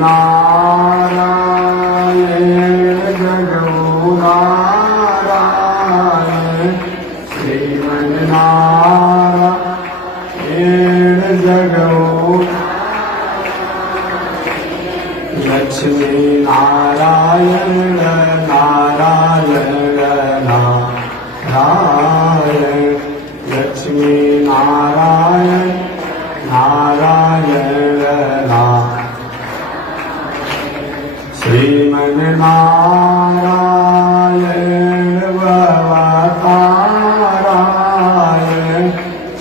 नारायण जगो नारायण श्रीमन नारायण जगो लक्ष्मी नारायण नारायण नारायण लक्ष्मी नारायण नारायण श्रीमन नारायण भवतारायण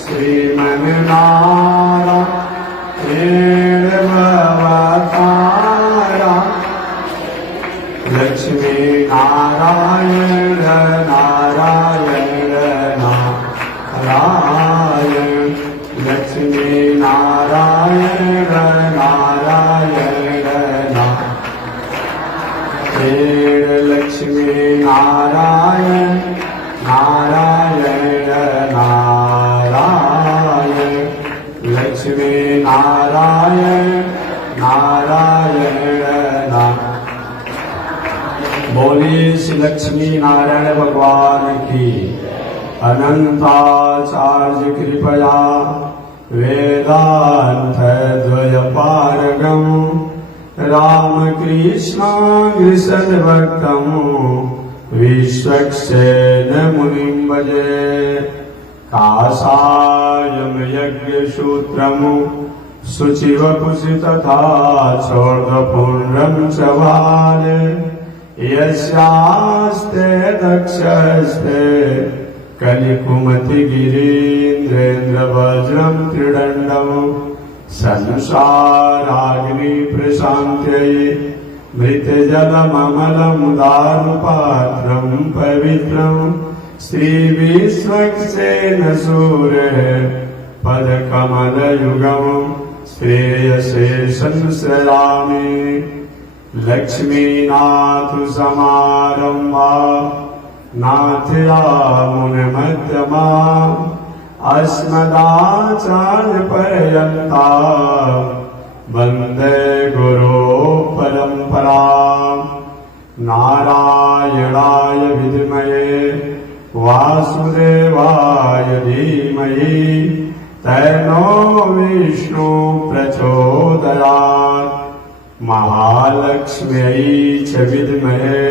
श्रीमन नारायण भवतारायण लक्ष्मी नारायण नारायण नारायण लक्ष्मी नारायण नारायण लक्ष्मी नारायण नारायण नारायण लक्ष्मी नारायण नारायण बोलिए श्री लक्ष्मी नारायण भगवान की अनंताचार्य कृपया वेदांत द्वयपारगम रामकृष्ण भक्तम विश्वक्सेन मुनिं भजे काषायं यज्ञसूत्रं शुचिवपुषि तथा चोर्ध्वपुण्ड्रं च वाले यस्यास्ते दक्षस्ते कलिकुमति गिरीन्द्रेन्द्रवज्रं त्रिदण्डं संसाराग्नि प्रशान्त्यै मृतजलममलं दारुपात्रं पवित्रं श्रीविश्वक्सेन सूरे पदकमलयुगं श्रेयसे संश्रयामि लक्ष्मीनाथ समारम्भा नाथयामुनमध्यमा अस्मदाचार्यपर्यन्ता वन्दे गुरो परम्परा नारायणाय विद्महे वासुदेवाय धीमहि तन्नो विष्णु प्रचोदयात् महालक्ष्म्यै च विद्महे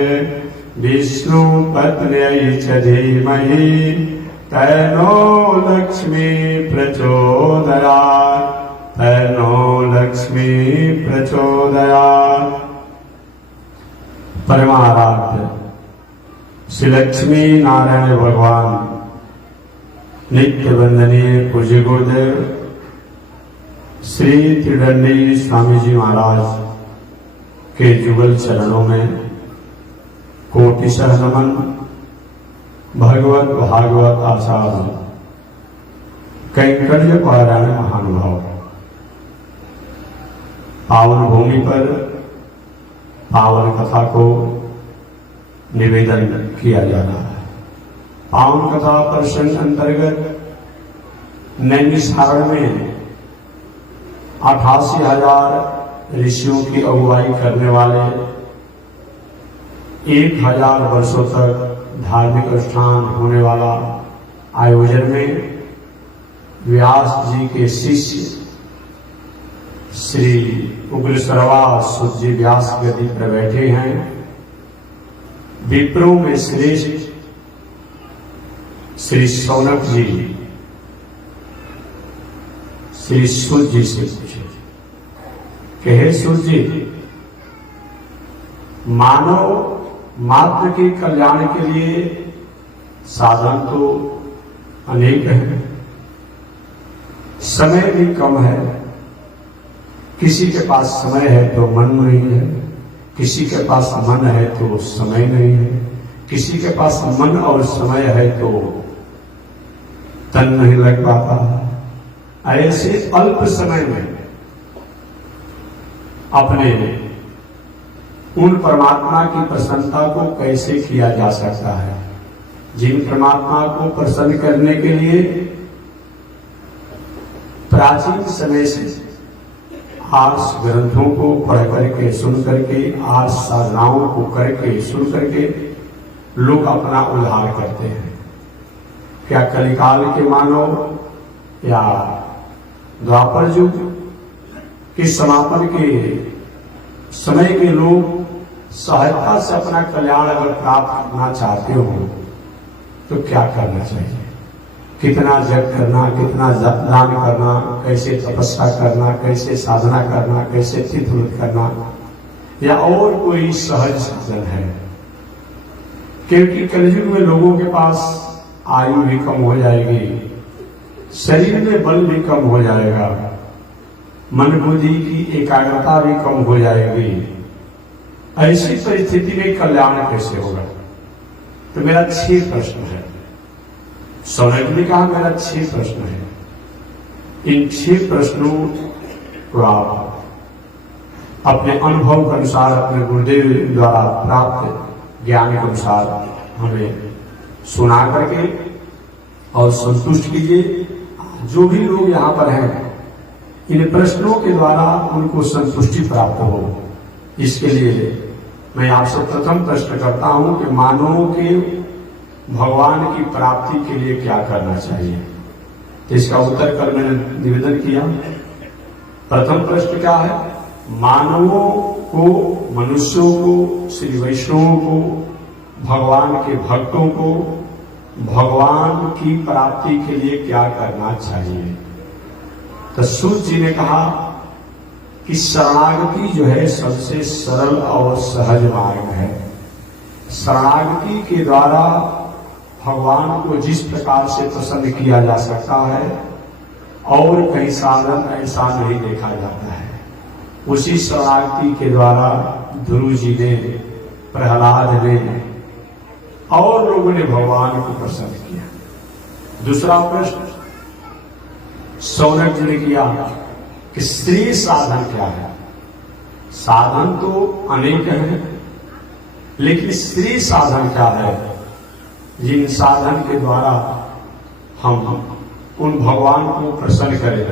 विष्णुपत्न्यै च धीमहि तन्नो लक्ष्मी प्रचोदयात् तन्नो लक्ष्मी प्रचोदयात्। परमाराध्य श्री लक्ष्मी नारायण भगवान नित्य वंदनीय पूज्य गुरुदेव श्री त्रिदंडी स्वामी जी महाराज के जुगल चरणों में कोटिशः नमन। भगवत भागवत आचार्य कैंकर्य पारायण महानुभाव पावन भूमि पर पावन कथा को निवेदन किया जा रहा है। पावन कथा प्रसंग अंतर्गत नैमिषारण्य में 88,000 ऋषियों की अगुवाई करने वाले 1000 वर्षों तक धार्मिक अनुष्ठान होने वाला आयोजन में व्यास जी के शिष्य श्री उग्रश्रवा सुत जी व्यास गद्दी पर बैठे हैं। विप्रों में श्रेष्ठ श्री शौनक जी श्री सुत जी से पूछे कि हे सुत जी, मानव मात्र के कल्याण के लिए साधन तो अनेक हैं, समय भी कम है। किसी के पास समय है तो मन नहीं है, किसी के पास मन है तो समय नहीं है, किसी के पास मन और समय है तो तन नहीं लग पाता। ऐसे अल्प समय में अपने उन परमात्मा की प्रसन्नता को कैसे किया जा सकता है, जिन परमात्मा को प्रसन्न करने के लिए प्राचीन समय से आर्ष ग्रंथों को पढ़ करके सुन करके, आर्ष साधनाओं को करके सुन करके लोग अपना उद्धार करते हैं। क्या कलिकाल के मानव या द्वापर युग के समापन के समय के लोग सहजता से अपना कल्याण अगर प्राप्त करना चाहते हो तो क्या करना चाहिए? कितना जप करना, कितना दान करना, कैसे तपस्या करना, कैसे साधना करना, कैसे तीर्थव्रत करना, या और कोई सहज साधन है? क्योंकि कलयुग में लोगों के पास आयु भी कम हो जाएगी, शरीर में बल भी कम हो जाएगा, मन बुद्धि की एकाग्रता भी कम हो जाएगी। ऐसी परिस्थिति में कल्याण कैसे होगा? तो मेरा 6 प्रश्न है। सौनक ने कहा मेरा 6 प्रश्न है। इन 6 प्रश्नों को आप अपने अनुभव के अनुसार, अपने गुरुदेव द्वारा प्राप्त ज्ञान के अनुसार हमें सुना करके और संतुष्ट कीजिए। जो भी लोग यहाँ पर हैं, इन प्रश्नों के द्वारा उनको संतुष्टि प्राप्त हो, इसके लिए मैं आपसे प्रथम प्रश्न करता हूं कि मानवों के भगवान की प्राप्ति के लिए क्या करना चाहिए? तो इसका उत्तर कल मैंने निवेदन किया। प्रथम प्रश्न क्या है? मानवों को, मनुष्यों को, श्री वैष्णवों को, भगवान के भक्तों को भगवान की प्राप्ति के लिए क्या करना चाहिए? तो सूत जी ने कहा कि शरणागति जो है सबसे सरल और सहज मार्ग है। शरणागति के द्वारा भगवान को जिस प्रकार से प्रसन्न किया जा सकता है और कई साधन ऐसा नहीं देखा जाता है, उसी शरणागति के द्वारा ध्रुव जी ने, प्रहलाद ने और लोगों ने भगवान को प्रसन्न किया। दूसरा प्रश्न सौनक जी ने किया कि श्रेय साधन क्या है? साधन तो अनेक हैं, लेकिन श्रेय साधन क्या है जिन साधन के द्वारा हम उन भगवान को प्रसन्न करें?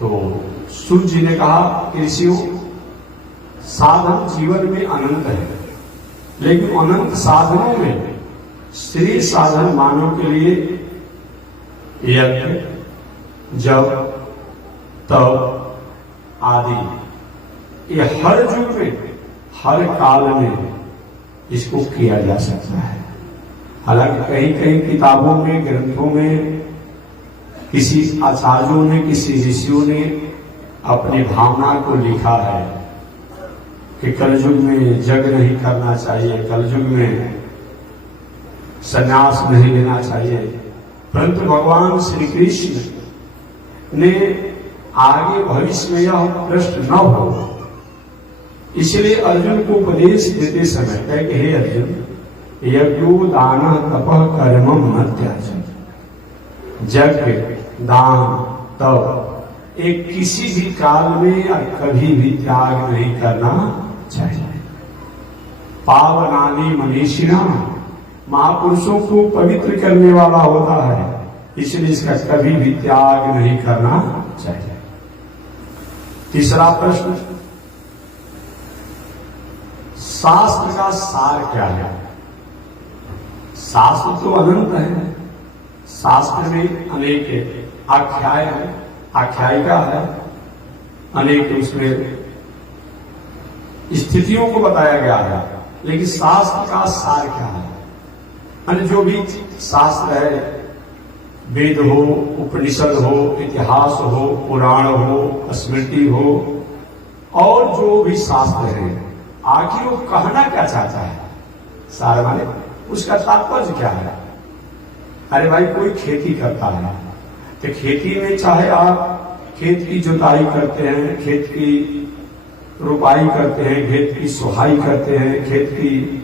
तो सूर्य जी ने कहा कि ऋषियों, साधन जीवन में अनंत है, लेकिन अनंत साधनों में श्रेय साधन मानव के लिए यज्ञ, जप, तप आदि, ये हर युग में, हर काल में इसको किया जा सकता है। हालांकि कई कई किताबों में, ग्रंथों में किसी आचार्यों ने, किसी ऋषियों ने अपनी भावना को लिखा है कि कलयुग में यज्ञ नहीं करना चाहिए, कलयुग में संन्यास नहीं लेना चाहिए। परंतु भगवान श्री कृष्ण ने आगे भविष्य में यह प्रश्न न हो, इसलिए अर्जुन को उपदेश देते समय कहे कि हे अर्जुन, यज्ञो दान तपः कर्मं न त्याज्य। यज्ञ, दान, तप एक किसी भी काल में और कभी भी त्याग नहीं करना चाहिए। पावनानि मनीषिणा, महापुरुषों को पवित्र करने वाला होता है, इसलिए इसका कभी भी त्याग नहीं करना चाहिए। तीसरा प्रश्न, शास्त्र का सार क्या है? शास्त्र तो अनंत है, शास्त्र में अनेक आख्याय है, आख्यायिका है, अनेक उसमें स्थितियों को बताया गया है, लेकिन शास्त्र का सार क्या है? अन्य जो भी शास्त्र है, वेद हो, उपनिषद हो, इतिहास हो, पुराण हो, स्मृति हो, और जो भी शास्त्र है, आखिर वो कहना क्या चाहता है? सार माने उसका तात्पर्य क्या है? अरे भाई, कोई खेती करता है तो खेती में चाहे आप खेत की जुताई करते हैं, खेत की रुपाई करते हैं, खेत की सुहाई करते हैं, खेत की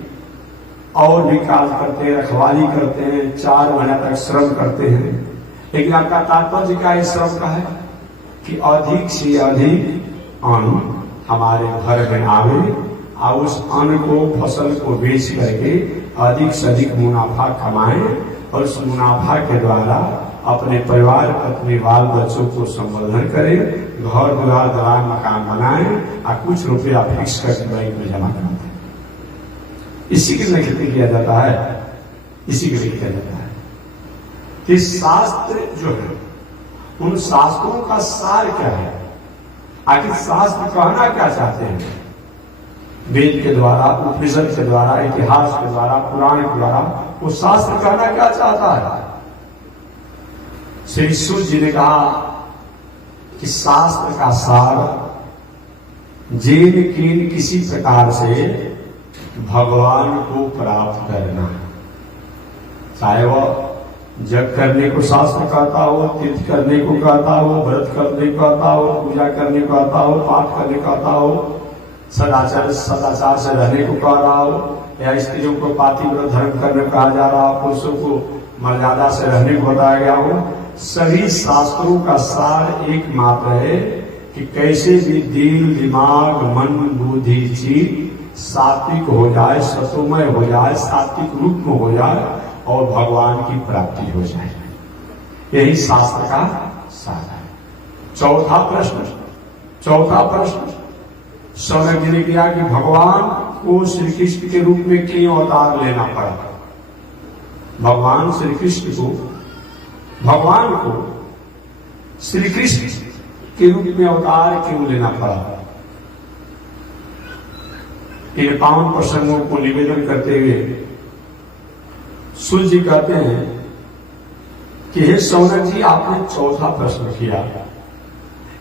और भी काम करते हैं, रखवाली करते हैं, 4 महीना तक श्रम करते हैं, लेकिन आपका तात्पर्य क्या है श्रम का है? कि अधिक से अधिक अन्न हमारे घर में आवे और उस अन्न को, फसल को बेच करके अधिक से अधिक मुनाफा कमाएं और उस मुनाफा के द्वारा अपने परिवार, पत्नी, बाल बच्चों को संवर्धन करे, घर द्वार दलान मकान बनाए और कुछ रुपया फिक्स करके बैंक में जमा कराते हैं। इसी के लिए खेती किया जाता है, इसी के लिए किया जाता है। कि शास्त्र जो है, उन शास्त्रों का सार क्या है, आखिर शास्त्र कहना क्या चाहते हैं? वेद के द्वारा, उपनिषद के द्वारा, इतिहास के द्वारा, पुराण के द्वारा वो शास्त्र कहना क्या चाहता है? श्री सूत जी ने कहा कि शास्त्र का सार जेन कीन किसी प्रकार से भगवान को प्राप्त करना, चाहे वह जग करने को शास्त्र कहता हो, तीर्थ करने को कहता हो, व्रत करने को कहता हो, पूजा करने को कहता हो, पाठ करने को कहता हो, सदाचार से रहने को कह रहा हो, या स्त्रियों को पातिव्रत धर्म करने कहा जा रहा हो, पुरुषों को मर्यादा से रहने को बताया गया हो। सभी शास्त्रों का सार एकमात्र है कि कैसे भी दिल, दिमाग, मन, बुद्धि, जीव सात्विक हो जाए, सतोमय हो जाए, सात्विक रूप में हो जाए और भगवान की प्राप्ति हो जाए। यही शास्त्र का सार है। चौथा प्रश्न सौनक जी ने किया कि भगवान को श्री कृष्ण के रूप में क्यों अवतार लेना पड़ा? भगवान श्री कृष्ण को, भगवान को श्री कृष्ण के रूप में अवतार क्यों लेना पड़ा? इन पावन प्रसंगों को निवेदन करते हुए सूर्य जी कहते हैं कि हे सौनक जी, आपने चौथा प्रश्न किया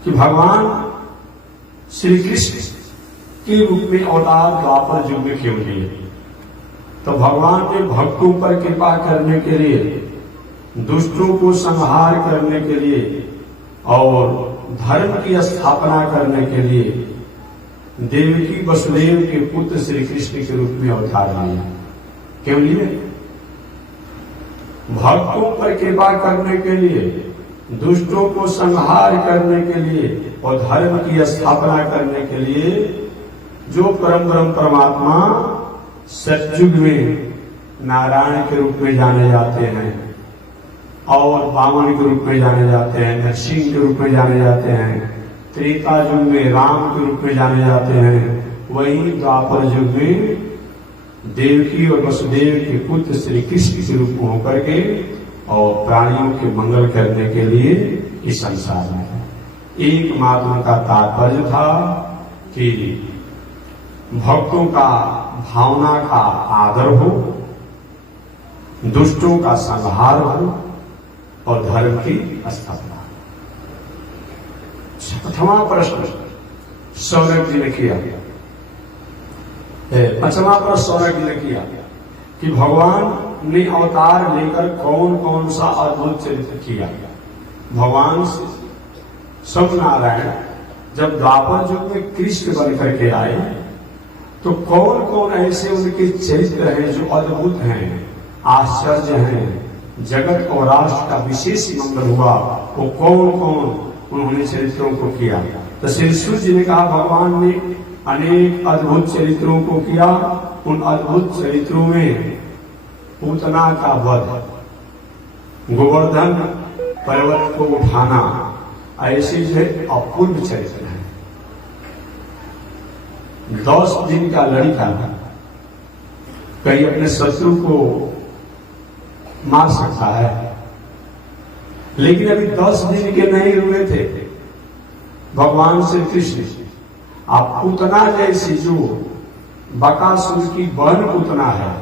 कि भगवान श्री कृष्ण के रूप में अवतार द्वापर युग में क्यों लिए? तो भगवान ने भक्तों पर कृपा करने के लिए, दुष्टों को संहार करने के लिए और धर्म की स्थापना करने के लिए देवकी वसुदेव के पुत्र श्री कृष्ण के रूप में अवतार लिया। क्यों लिए? भक्तों पर कृपा करने के लिए, दुष्टों को संहार करने के लिए और धर्म की स्थापना करने के लिए। जो परम ब्रह्म परमात्मा सतयुग में नारायण के रूप में जाने जाते हैं और वामन के रूप में जाने जाते हैं, नरसिंह के रूप में जाने जाते हैं, त्रेता युग में राम के रूप में जाने जाते हैं, वही द्वापर युग में देवकी और वसुदेव के पुत्र श्री कृष्ण के रूप में होकर के और प्राणियों के मंगल करने के लिए इस संसार में एकमात्र का तात्पर्य था कि भक्तों का भावना का आदर हो, दुष्टों का संहार हो और धर्म की स्थापना। प्रथमा प्रश्न सौनक जी ने किया, पंचमा प्रश्न सौनक जी ने किया कि भगवान ने अवतार लेकर कौन कौन सा अद्भुत चरित्र किया। भगवान नारायण जब द्वापर युग में कृष्ण बन करके आए तो कौन कौन ऐसे उनके चरित्र हैं जो अद्भुत हैं, आश्चर्य हैं, जगत और राष्ट्र का विशेष मंगल हुआ, वो कौन कौन उन्होंने चरित्रों को किया। तो श्री सूर्य जी ने कहा भगवान ने अनेक अद्भुत चरित्रों को किया। उन अद्भुत चरित्रों में पूतना का वध, गोवर्धन पर्वत को उठाना, ऐसे जो अपूर्व चरित्र है। 10 दिन का लड़का कहीं अपने शत्रु को मार सकता है, लेकिन अभी 10 दिन के नहीं हुए थे भगवान श्री कृष्ण। आप पूतना जैसी जो बकासुर की बहन पूतना है,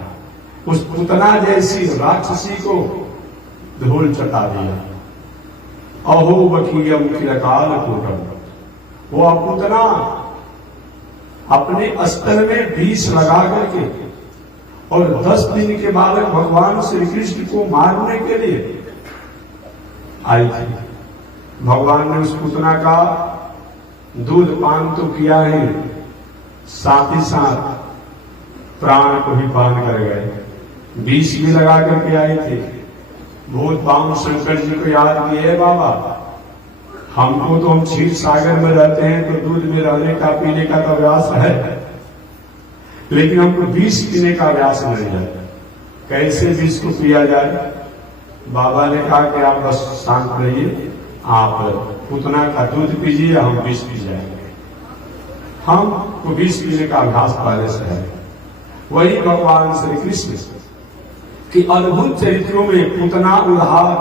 उस पूतना जैसी राक्षसी को धूल चटा दिया। अहो वकीयम किलकाल कूटम, वो पूतना अपने अस्त्र में विष लगा करके और 10 दिन के बाद भगवान श्री कृष्ण को मारने के लिए आई थी। भगवान ने उस पूतना का दूध पान तो किया ही, साथ ही साथ प्राण को भी पान कर गए, विष भी लगा करके आई थी। भूत बाम शंकर जी को याद किए, बाबा हमको तो हम क्षीर सागर में रहते हैं तो दूध में रहने का पीने का तो अभ्यास है, लेकिन हमको विष पीने का अभ्यास नहीं है। कैसे विष को पिया जाए? बाबा ने कहा कि आप बस शांत रहिए, आप पूतना का दूध पीजिए, हम विष पी जाएंगे। हमको विष पीने का अभ्यास पहले से है। वही भगवान श्री कृष्ण की अद्भुत चरित्रों में पूतना उल्हार,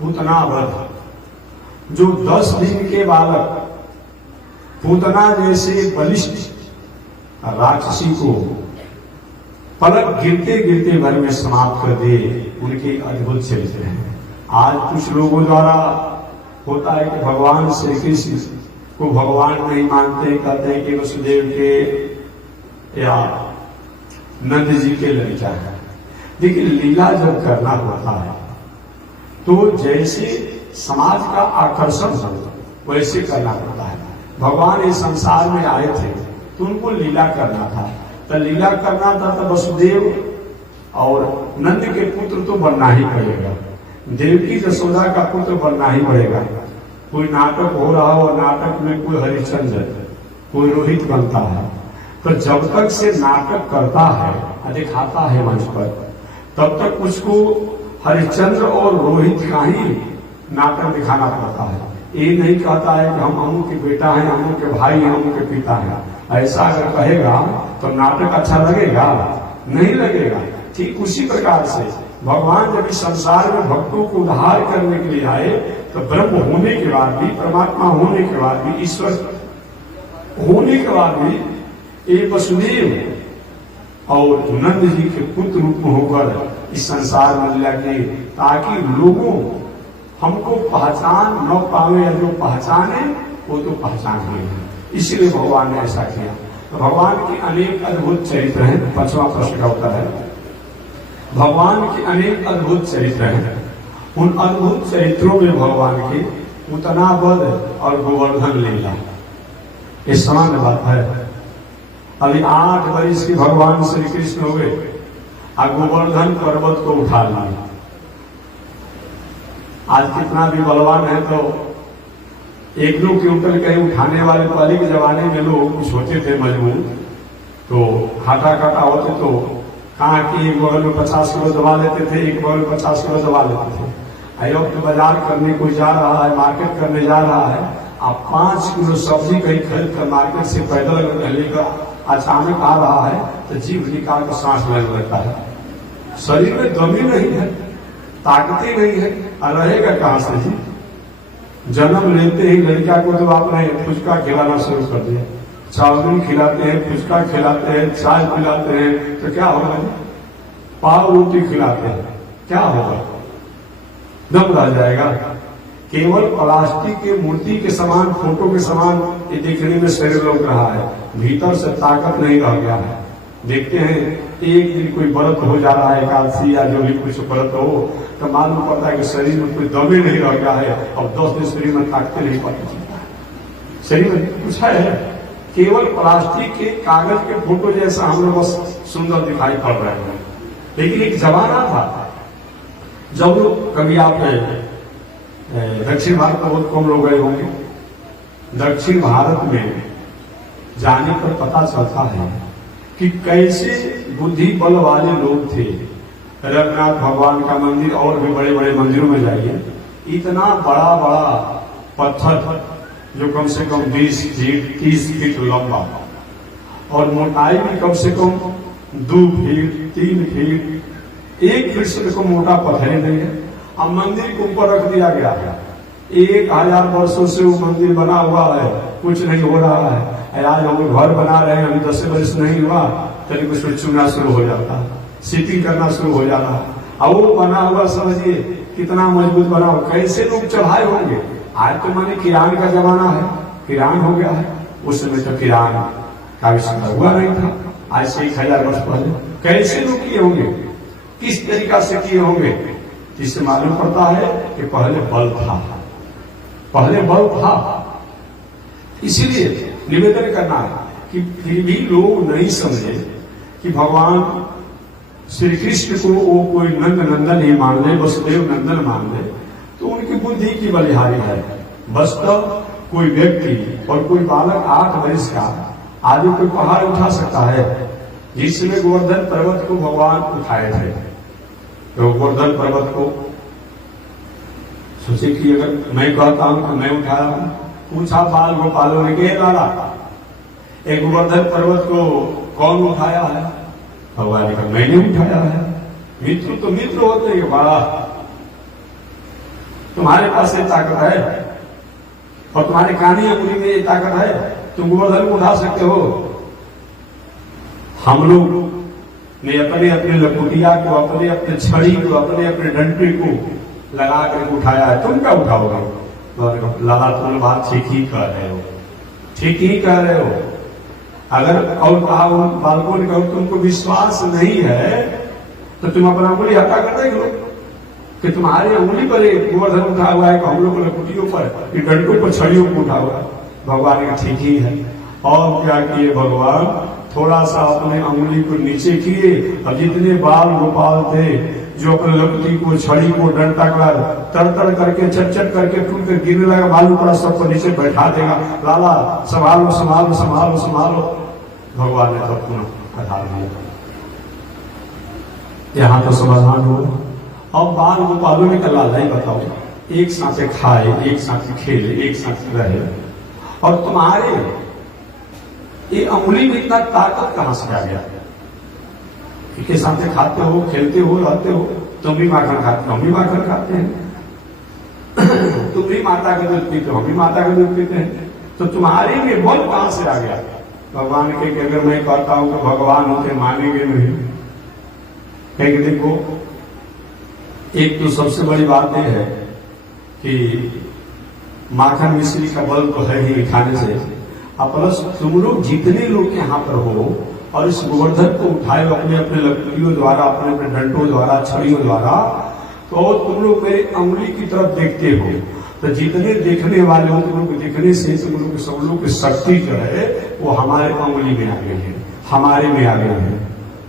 पूतना वध, जो 10 दिन के बालक पूतना जैसे बलिष्ठ राक्षसी को पलक गिरते गिरते भर में समाप्त कर दे, उनके अद्भुत चरित्र हैं। आज कुछ लोगों द्वारा होता है कि भगवान श्री कृष्ण को भगवान नहीं मानते, कहते हैं कि वसुदेव के या नंद जी के लड़का है। लेकिन लीला जब करना होता है तो जैसे समाज का आकर्षण हो वैसे करना पड़ता है। भगवान इस संसार में आए थे तो उनको लीला करना था, तो लीला करना था तो वसुदेव और नंद के पुत्र तो बनना ही पड़ेगा, देवकी यशोदा का पुत्र बनना ही पड़ेगा। कोई नाटक हो रहा हो, नाटक में कोई हरिश्चंद्र कोई रोहित बनता है, तो जब तक से नाटक करता है दिखाता है मंच पर, तब तक उसको हरिश्चंद्र और रोहित का ही नाटक दिखाना पड़ता है। ये नहीं कहता है कि हम अमू के बेटा हैं, अमू के भाई हैं, अमू के पिता हैं। ऐसा अगर कहेगा तो नाटक अच्छा लगेगा? नहीं लगेगा। ठीक उसी प्रकार से भगवान जब इस संसार में भक्तों को उद्धार करने के लिए आए तो ब्रह्म होने के बाद भी, परमात्मा होने के बाद भी, ईश्वर होने के बाद भी ये वसुदेव और नंद जी के पुत्र रूप में होकर इस संसार में लगे, ताकि लोगों हमको पहचान न पावे, या जो पहचाने वो तो पहचान ही। इसीलिए भगवान ने ऐसा किया। तो भगवान के अनेक अद्भुत चरित्र हैं। 5वां प्रश्न का उत्तर है, भगवान के अनेक अद्भुत चरित्र हैं। उन अद्भुत चरित्रों में भगवान के पूतना वध और गोवर्धन लीला, ये सामान्य बात है। अभी 8 वर्ष के भगवान श्री कृष्ण हो गए और गोवर्धन पर्वत को उठा लिया। आज कितना भी बलवान है तो एक दो क्विंटल कहीं उठाने वाले, पहले के जमाने में लोग कुछ होते थे मजबूत, तो हाथा काटा होते तो कहा कि एक बगल में 50 किलो दबा लेते थे, एक बगल में 50 किलो दबा लेते थे। अब तो बाजार करने कोई जा रहा है, मार्केट करने जा रहा है, अब 5 किलो सब्जी कहीं खरीद कर मार्केट से पैदल लेकर अचानक आ रहा है तो जीभ निकाल कर सांस लेने लगता है। शरीर में दम ही नहीं है, ताकत ही नहीं है, रहेगा कहां से जी? जन्म लेते ही लड़का को तो आपने फुचका खिलाना शुरू कर दिया, चावल खिलाते हैं, फुचका खिलाते हैं, चाय पिलाते हैं, तो क्या होगा? पाव रोटी खिलाते हैं, क्या होगा? दम रह जाएगा। केवल प्लास्टिक के मूर्ति के समान, फोटो के समान ये देखने में शरीर लग रहा है, भीतर से ताकत नहीं रह गया है। देखते हैं एक दिन कोई व्रत हो जा रहा है, एकादशी या जो भी कुछ व्रत हो, तो मालूम पड़ता है कि शरीर में कोई दमे नहीं रह गया है, और 10 दिन शरीर में ताकते नहीं पता चलता है। शरीर में कुछ है, केवल प्लास्टिक के कागज के फोटो जैसा हम लोग बस सुंदर दिखाई पड़ रहे हैं। लेकिन एक जमाना था जब कभी आप दक्षिण भारत में बहुत कम लोग गए होंगे, दक्षिण भारत में जाने पर पता चलता है कि कैसे बुद्धि बल वाले लोग थे। रघुनाथ भगवान का मंदिर और भी बड़े बड़े मंदिरों में जाइए, इतना बड़ा बड़ा पत्थर जो कम से कम 20 फीट 30 फीट लंबा और मोटाई भी कम से कम 2 फीट 3 फीट, 1 फीट से देखो मोटा पत्थर ही नहीं है। अब मंदिर के ऊपर रख दिया गया है, 1000 वर्षों से वो मंदिर बना हुआ है, कुछ नहीं हो रहा है। आज हम घर बना रहे हैं, अभी 10 वर्ष नहीं हुआ, तभी उसमें चुना शुरू हो जाता, सीटिंग करना शुरू हो जाता। अब वो बना हुआ समझिए कितना मजबूत बना हुआ, कैसे लोग चढ़ाए होंगे। आज तो माने किरान का जमाना है, किरान हो गया है, उस समय तो किरान का आविष्कार हुआ नहीं था। आज से 1000 वर्ष पहले कैसे लोग किए होंगे, किस तरीका से किए होंगे, जिससे मालूम पड़ता है कि पहले बल था, पहले बल था। इसीलिए निवेदन करना है कि फिर भी लोग नहीं समझे कि भगवान श्री कृष्ण को वो कोई नंद नंदन ही मान ले, वसुदेव नंदन मान ले, तो उनकी बुद्धि की बलिहारी है। बस तो कोई व्यक्ति और कोई बालक 8 वर्ष का आदि कोई पहाड़ उठा सकता है, जिसमें गोवर्धन पर्वत को भगवान उठाए थे। तो गोवर्धन पर्वत को सोचे कि अगर मैं कहता हूं कि मैं उठा रहा हूं, पूछा बाल गोपालों ने कि लाला एक गोवर्धन पर्वत को कौन उठाया है? भगवान ने कहा मैंने उठाया है। मित्र तो मित्र होते हैं, बड़ा तुम्हारे पास ये ताकत है और तुम्हारे कानी अंगुली में ये ताकत है, तुम गोवर्धन को उठा सकते हो। हम लोग ने अपने अपने लकुटिया को, अपने अपने छड़ी को, अपने अपने डंडे को लगा कर उठाया है, तुम क्या उठाओगे? तो लाला तुम बात ठीक ही कह रहे हो, ठीक ही कह रहे हो। अगर और कहा बालकों ने कहा तुमको विश्वास नहीं है तो तुम अपना अंगुली हटा कर देख लो कि तुम्हारी अंगुली पर एक गोवर्धन उठा हुआ है, हम लोग को लकुटियों पर, डंडों पर, छड़ियों पर उठा हुआ है। भगवान ने ठीक ही है। और क्या किए भगवान? थोड़ा सा अपने अंगुली को नीचे किए और जितने बाल गोपाल थे जो अपने लपटी को, छड़ी को, डंडा कर तड़ करके, चट करके टूट कर गिरने लगा, बालू पड़ा, सबको नीचे बैठा देगा। लाला संभालो संभालो संभालो संभालो। भगवान ने तो पुनः आधार दिया। यहाँ तो समाधान हो। अब बाल गोपालों ने कहा लाला ही बताओ, एक साथ खाए, एक साथ खेले, एक साथ रहे, और तुम्हारे ये अंगुली में इतना ताकत कहां से आ गया? के साथ खाते हो, खेलते हो, रहते हो, तुम भी माखन खाते हो, हम भी माखन खाते हैं तुम भी माता का दूध पीते हो, हम भी माता का दूध पीते हैं, तो तुम्हारे में बल कहां से आ गया? भगवान के अगर मैं कहता हूं कि भगवान होते मानेंगे नहीं। कहेंगे देखो, एक तो सबसे बड़ी बात यह है कि माखन मिश्री का बल तो है ही खाने से, प्लस तुम लोग जितने लोग यहाँ पर हो और इस गोवर्धन को उठाए अपने अपने लकड़ियों द्वारा, अपने अपने डंडों द्वारा, छड़ियों द्वारा, तो तुम लोग मेरे अंगुली की तरफ देखते हो, तो जितने देखने वाले हो तुम लोग देखने से तुम लोग सब लोग की शक्ति जो है वो हमारे अंगुली में आ गई है, हमारे में आ गई है।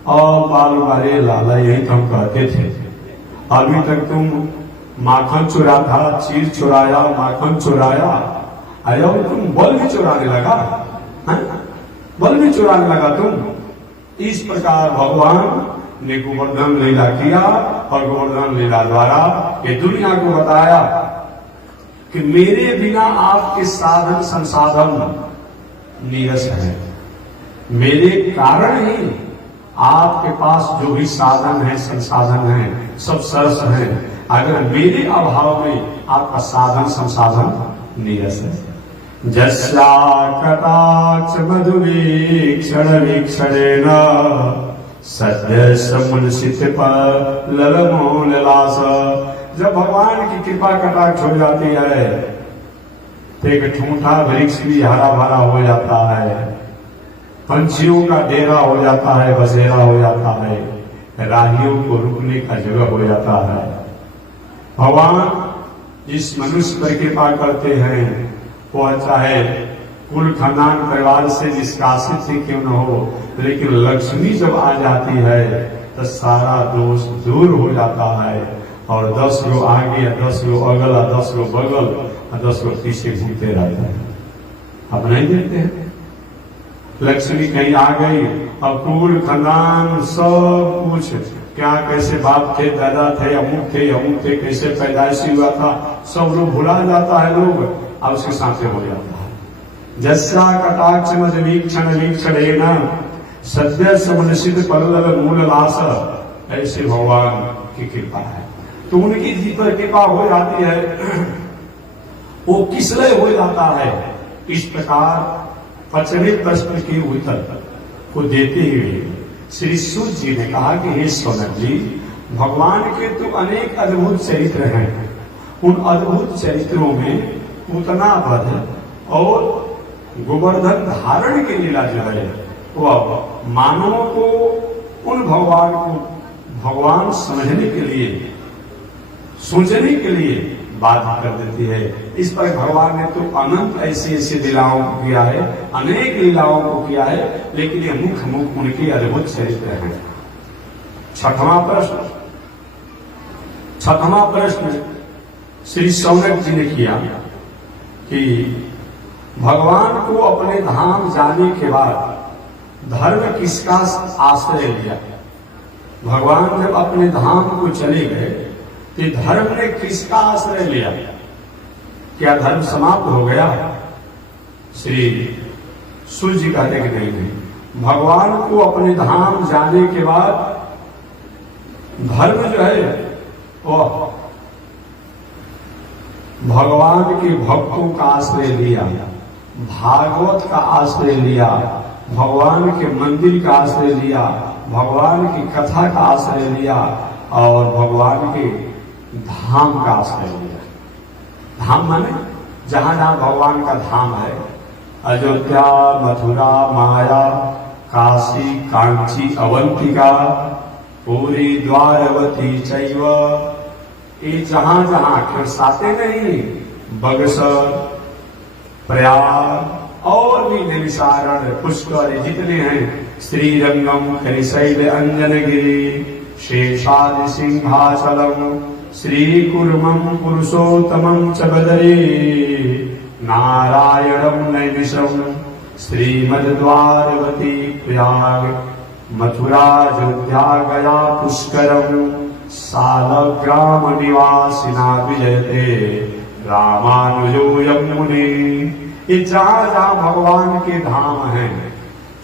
और बाल बारे लाला यही तो हम कहते थे, अभी तक तुम माखन चुरा था, चीज चुराया, माखन चुराया, आया तुम बल भी चुराने लगा, बल भी चुराने लगा तुम। इस प्रकार भगवान ने गोवर्धन लीला किया और गोवर्धन लीला द्वारा ये दुनिया को बताया कि मेरे बिना आपके साधन संसाधन नीरस है, मेरे कारण ही आपके पास जो भी साधन है, संसाधन है, सब सरस है। अगर मेरे अभाव में आपका साधन संसाधन नीरस है। जस्या कटाक्ष मधुवीक्षण वीक्षणेन सद्य समुन्सित पर ललमो ललास। जब भगवान की कृपा कटाक्ष हो जाती है तो एक ठूठा वृक्ष भी हरा भरा हो जाता है, पंछियों का डेरा हो जाता है, बसेरा हो जाता है, राहियों को रुकने का जगह हो जाता है। भगवान जिस मनुष्य पर कृपा करते हैं वो चाहे कुल खानदान परिवार से निष्कासित ही क्यों न हो, लेकिन लक्ष्मी जब आ जाती है तो सारा दोष दूर हो जाता है और 10 लोग आगे, 10 लोग अगल, 10 लोग बगल, 10 लोग पीछे घूमते रहते हैं। अब नहीं देखते हैं लक्ष्मी कहीं आ गई, अब कुल खानदान सब कुछ क्या, कैसे बाप थे, दादा थे, अमुक थे, कैसे पैदाइशी हुआ था, सब लोग भुला जाता है लोग, अब उसके साथ हो जाता है। जस्या कटाक्ष मद वीक्षण वीक्षणेन सद्य समुन्सित पल्लव मूल लास। ऐसे भगवान की कृपा है तो उनकी जी पर कृपा हो जाती है, वो किसलय हो जाता है। इस प्रकार 5वें प्रश्न के उत्तर को देते हुए श्री सूत जी ने कहा कि हे सौनक जी, भगवान के तो अनेक अद्भुत चरित्र हैं, उन अद्भुत चरित्रों में पूतना वध और गोवर्धन धारण की लीला जो है वह मानवों को उन भगवान को भगवान समझने के लिए, सोचने के लिए बाध्य कर देती है। इस पर भगवान ने तो अनंत ऐसी ऐसी लीलाओं को किया है, अनेक लीलाओं को किया है, लेकिन ये मुख उनके अद्भुत चरित्र हैं। छठवां प्रश्न श्री सौनक जी ने किया कि भगवान को अपने धाम जाने के बाद धर्म किसका आश्रय लिया। भगवान जब अपने धाम को चले गए कि धर्म ने किसका आश्रय लिया? क्या धर्म समाप्त हो गया? श्री सूर्य जी कहते कि नहीं, भगवान को अपने धाम जाने के बाद धर्म जो है वह भगवान के भक्तों का आश्रय लिया, भागवत का आश्रय लिया, भगवान के मंदिर का आश्रय लिया, भगवान की कथा का आश्रय लिया और भगवान के धाम का आश्रय लिया। धाम माने जहां जहां भगवान का धाम है, अयोध्या, मथुरा, माया, काशी, कांची, अवंतिका, पूरी, द्वारवती चैव, ये जहां जहां खरसाते नहीं, बगसर, प्रयाग और भी निविसारण, पुष्कर जितने हैं, श्रीरंगम, करिशैल, अंजनगिरी, शेषादि सिंहाचलम, श्रीकुर्मं पुरुषोत्तमं च बदरे, नारायणं नैमिषं, श्रीमद्वारवती प्रयाग, मथुरा, अयोध्या, गया, पुष्करम, सालग्राम निवासिना विजयते रामानुजोयम मुनि। ये जहां जहां भगवान के धाम हैं,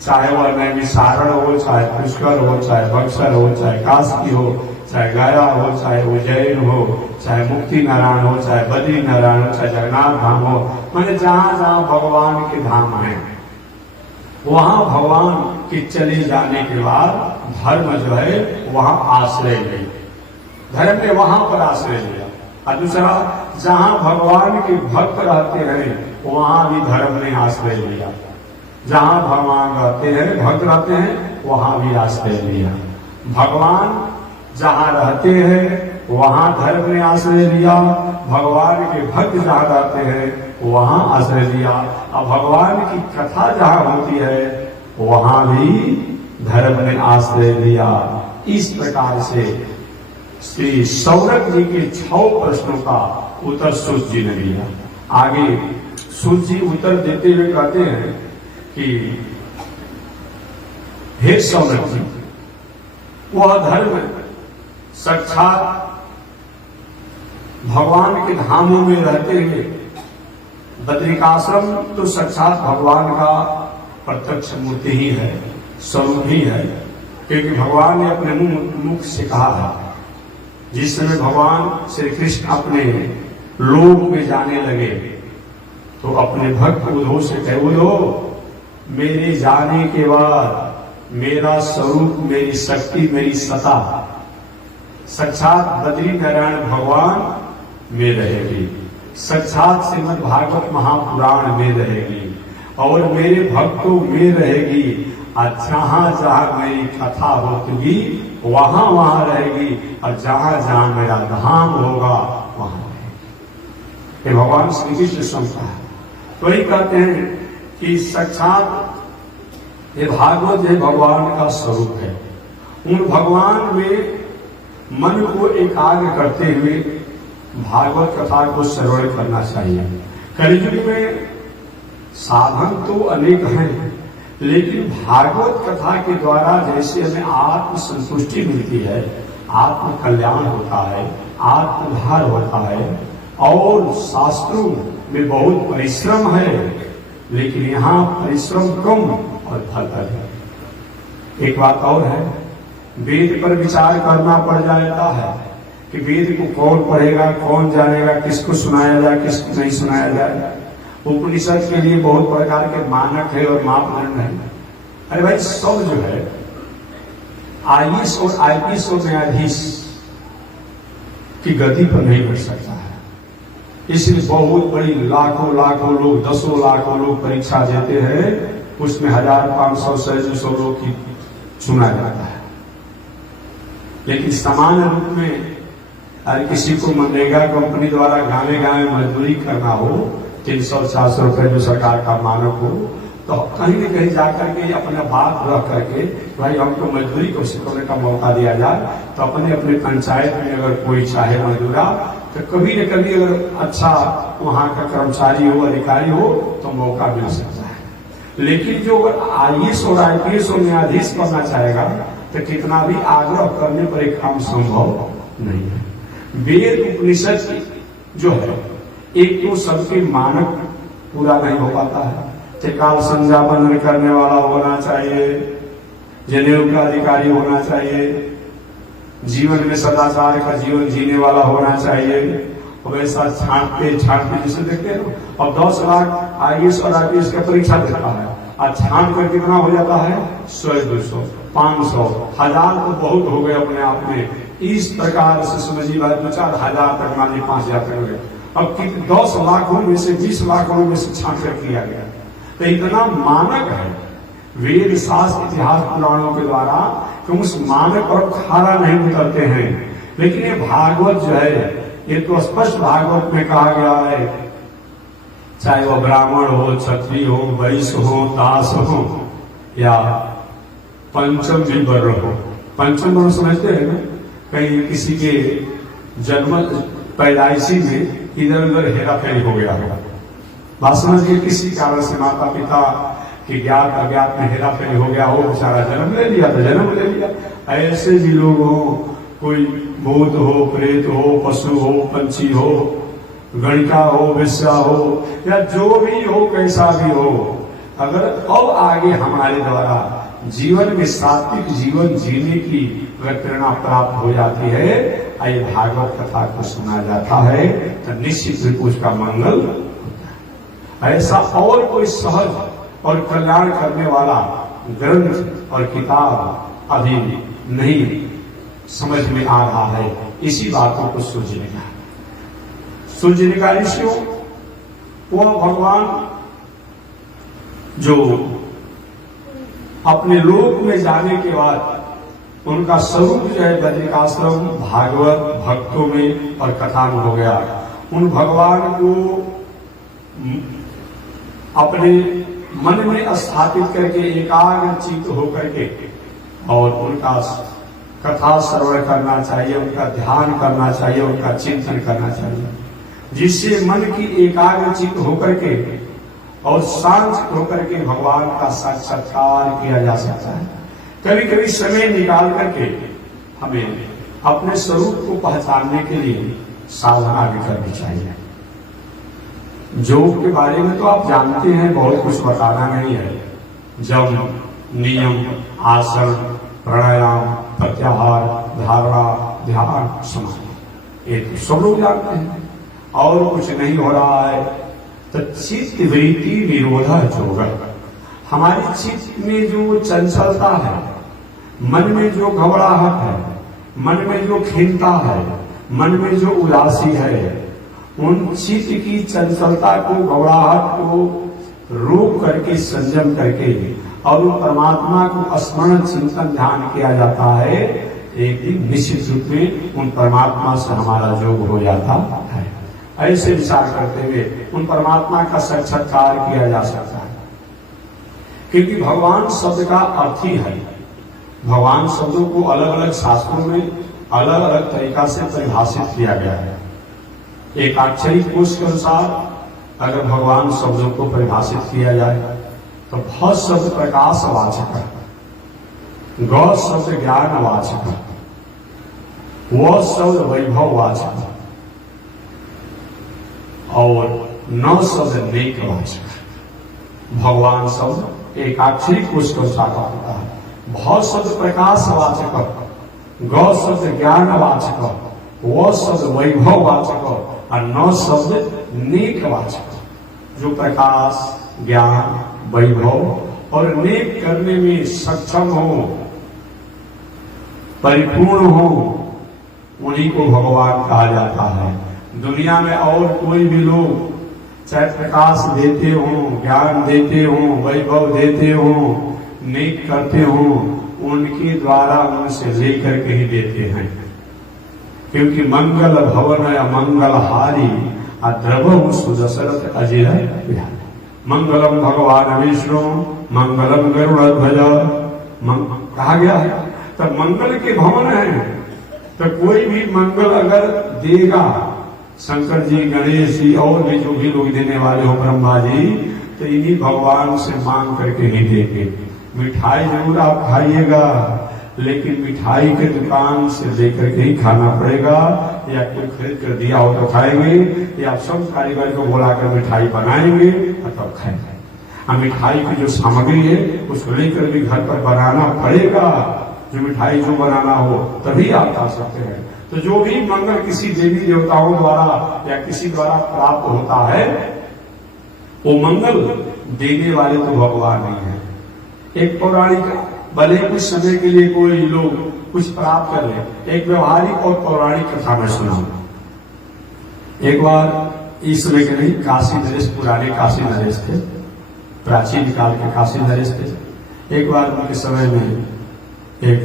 चाहे वह नैमिषारण हो, चाहे पुष्कर हो, चाहे बक्सर हो, चाहे काशी हो, चाहे गया हो, चाहे उज्जैन हो, चाहे मुक्ति नारायण हो, चाहे बद्री नारायण हो, चाहे जगन्नाथ धाम हो, मैंने जहां जहां भगवान के धाम हैं वहां भगवान के चले जाने के बाद धर्म जो है वहां आश्रय ले, धर्म ने वहां पर आश्रय लिया। और दूसरा, जहां भगवान के भक्त रहते हैं वहां भी धर्म ने आश्रय लिया, जहां भगवान रहते हैं, भक्त रहते हैं, वहां भी आश्रय लिया। भगवान जहां रहते हैं वहां धर्म ने आश्रय लिया, भगवान के भक्त जहां रहते हैं वहां आश्रय लिया, और भगवान की कथा जहां होती है वहां भी धर्म ने आश्रय लिया। इस प्रकार से श्री सौरभ जी के 6 प्रश्नों का उत्तर सूर्य जी ने दिया। आगे सूर्य जी उत्तर देते हुए कहते हैं कि हे सौरभ जी, वह धर्म साक्षात भगवान के धामों में रहते हुए, बद्रिकाश्रम तो साक्षात भगवान का प्रत्यक्ष मूर्ति ही है, स्वरूप ही है, क्योंकि भगवान ने अपने मुख से कहा है। जिस समय भगवान श्री कृष्ण अपने लोक में जाने लगे तो अपने भक्त उद्धव से कहे, उद्धव, मेरे जाने के बाद मेरा स्वरूप, मेरी शक्ति, मेरी सत्ता साक्षात बद्री नारायण भगवान में रहेगी, साक्षात श्रीमद् भागवत महापुराण में रहेगी और मेरे भक्तों में रहेगी। और जहां जहां मेरी कथा होगी वहां वहां रहेगी, और जहां जहां मेरा धाम होगा वहां रहेगी। ये भगवान श्री कृष्ण समझता है। तो ही कहते हैं कि साक्षात ये भागवत है भगवान का स्वरूप है। उन भगवान में मन को एकाग्र करते हुए भागवत कथा को श्रवण करना चाहिए। कलियुग में साधन तो अनेक हैं, लेकिन भागवत कथा के द्वारा जैसे हमें आत्म संतुष्टि मिलती है, आत्म कल्याण होता है, आत्म उद्धार होता है, और शास्त्रों में बहुत परिश्रम है, लेकिन यहाँ परिश्रम कम और फल अधिक। एक बात और है, वेद पर विचार करना पड़ जाता है कि वेद को कौन पढ़ेगा, कौन जानेगा, किसको सुनाया जाए, किसको नहीं सुनाया जाए। उपनिषद के लिए बहुत प्रकार के मानक है और मापदंड है। अरे भाई, सब जो है आईएएस और आईपीएस और न्यायाधीश की गति पर नहीं बैठ सकता है। इसलिए बहुत बड़ी लाखों लाखों लोग, 10 लाखों लोग परीक्षा देते हैं, उसमें 1500 से 200 लोग की चुना जाता है। लेकिन सामान्य रूप में अगर किसी को मनरेगा कंपनी द्वारा गांवे गांवे मजदूरी करना हो, 300-400 रुपए जो सरकार का मानक हो, तो कहीं न कहीं जाकर के अपना बात रख करके भाई हमको मजदूरी को सिखाने का मौका दिया जाए, तो अपने अपने पंचायत में अगर कोई चाहे मजदूरा, तो कभी न कभी अगर अच्छा वहां का कर्मचारी हो, अधिकारी हो, तो मौका मिल सकता है। लेकिन जो अगर आईएएस और आईपीएस और न्यायाधीश बनना चाहेगा तो कितना भी आग्रह करने पर एक काम संभव नहीं है। वेद उपनिषद जो है, एक तो सबके मानक पूरा नहीं हो पाता है। त्रिकाल संध्या बंधन करने वाला होना चाहिए, जनेऊ का अधिकारी होना चाहिए, जीवन में सदाचार का जीवन जीने वाला होना चाहिए। और वैसा छांटते जिसे देखते हैं ना, और 10 लाख आईएएस और आईपीएस का परीक्षा देता है, और छांट कर कितना हो जाता है? 100, 200, 500, 1000 तो बहुत हो गए अपने आप में। इस प्रकार से समझिए 2-4 हजार तक, मान ली 5000 तक हो गए। अब 10 लाखों में से 20 लाखों में से छांट कर किया गया। तो इतना मानक है वेद शास्त्र इतिहास पुराणों के द्वारा कि उस मानक और खारा नहीं उतरते हैं। लेकिन ये भागवत जो है, ये तो स्पष्ट भागवत में कहा गया है, चाहे वो ब्राह्मण हो, क्षत्रिय हो, वैश्य हो, दास हो, या पंचम भी वर्ण हो। पंचम वर्ण समझते हैं ना, कहीं किसी के जन्म पैदाइशी में इधर उधर हेरा फेरी हो गया होगा, बात समझिए, किसी कारण से माता पिता के ज्ञात अज्ञात में हेरा फेरी हो गया हो, बेचारा जन्म ले लिया तो जन्म ले लिया। ऐसे भी लोग हो, कोई भूत हो, प्रेत हो, पशु हो, पंछी हो, गणिका हो, वेश्या हो, या जो भी हो, कैसा भी हो, अगर अब आगे हमारे द्वारा जीवन में सात्विक जीवन जीने की प्रेरणा प्राप्त हो जाती है, ये भागवत कथा को सुना जाता है, तो निश्चित रूप उसका मंगल होता है। ऐसा और कोई सहज और कल्याण करने वाला ग्रंथ और किताब अभी नहीं समझ में आ रहा है। इसी बातों को सूर्य का ऋषियों, वह भगवान जो अपने लोक में जाने के बाद उनका स्वरूप जो है बद्रिकाश्रम भागवत भक्तों में और कथा में हो गया। उन भगवान को अपने मन में स्थापित करके एकाग्र चित्त होकर के और उनका कथा श्रवण करना चाहिए, उनका ध्यान करना चाहिए, उनका चिंतन करना चाहिए, जिससे मन की एकाग्र चित्त होकर के और शांत होकर के भगवान का साक्षात्कार किया जा सकता है। कभी कभी समय निकाल करके हमें अपने स्वरूप को पहचानने के लिए साधना भी करनी चाहिए। योग के बारे में तो आप जानते हैं, बहुत कुछ बताना नहीं है। जब नियम, आसन, प्राणायाम, प्रत्याहार, धारणा, ध्यान, समाधि, ये तो सब लोग जानते हैं। और कुछ नहीं हो रहा है तो चित्त वृत्ति निरोधा योग, हमारी चित्त में जो चंचलता है, मन में जो घबराहट है, मन में जो खिन्नता है, मन में जो उदासी है, उन चित्त की चंचलता को, घबराहट को रोक करके, संयम करके और उन परमात्मा को स्मरण चिंतन ध्यान किया जाता है, एक दिन निश्चित रूप में उन परमात्मा से हमारा योग हो जाता है। ऐसे विचार करते हुए उन परमात्मा का साक्षात्कार किया जा सकता है। क्योंकि भगवान शब्द का अर्थ ही है। भगवान शब्दों को अलग अलग शास्त्रों में अलग अलग तरीका से परिभाषित किया गया है। एक अक्षरिक कोश के अनुसार अगर भगवान शब्दों को परिभाषित किया जाए तो भ शब्द प्रकाश वाचक है, ग शब्द ज्ञान वाचक है, व शब्द वैभव वाचक है और न शब्द नेक वाचक है। भगवान शब्द एक अक्षरिक कोश के अनुसार होता है। भ शब्द प्रकाश वाचक, ग शब्द ज्ञान वाचक, व शब्द वैभव वाचक और न शब्द नेक वाचक। जो प्रकाश, ज्ञान, वैभव और नेक करने में सक्षम हो, परिपूर्ण हो, उन्हीं को भगवान कहा जाता है। दुनिया में और कोई भी लोग चाहे प्रकाश देते हो, ज्ञान देते हो, वैभव देते हो, नेक करते हो, उनके द्वारा उनसे लेकर के ही देते हैं। क्योंकि मंगल भवन मंगल हारी द्रवम सुदशरथ अजय विहारी। मंगलम भगवान विष्णु मंगलम गरुड़ध्वज कहा गया है। तो मंगल के भवन है, तो कोई भी मंगल अगर देगा, शंकर जी, गणेश जी और भी जो भी लोग देने वाले हो, ब्रह्मा जी, तो इन्हीं भगवान से मांग करके ही देंगे। मिठाई जरूर आप खाइएगा, लेकिन मिठाई के दुकान से लेकर के ही खाना पड़ेगा, या कोई खरीद कर दिया हो तो खाएंगे, या सब कारीगर को बुलाकर मिठाई बनाएंगे और तब खाएंगे। अब मिठाई की जो सामग्री है उसको लेकर भी घर पर बनाना पड़ेगा, जो मिठाई जो बनाना हो तभी आप खा सकते हैं। तो जो भी मंगल किसी देवी देवताओं द्वारा या किसी द्वारा प्राप्त होता है, वो मंगल देने वाले तो भगवान नहीं है। एक पौराणिक, भले कुछ समय के लिए कोई लोग कुछ प्राप्त कर ले, एक व्यवहारिक और पौराणिक कथा में सुना। एक बार इस समय के नहीं, काशी नरेश, पुराने काशी नरेश थे, प्राचीन काल के काशी नरेश थे। एक बार उनके समय में एक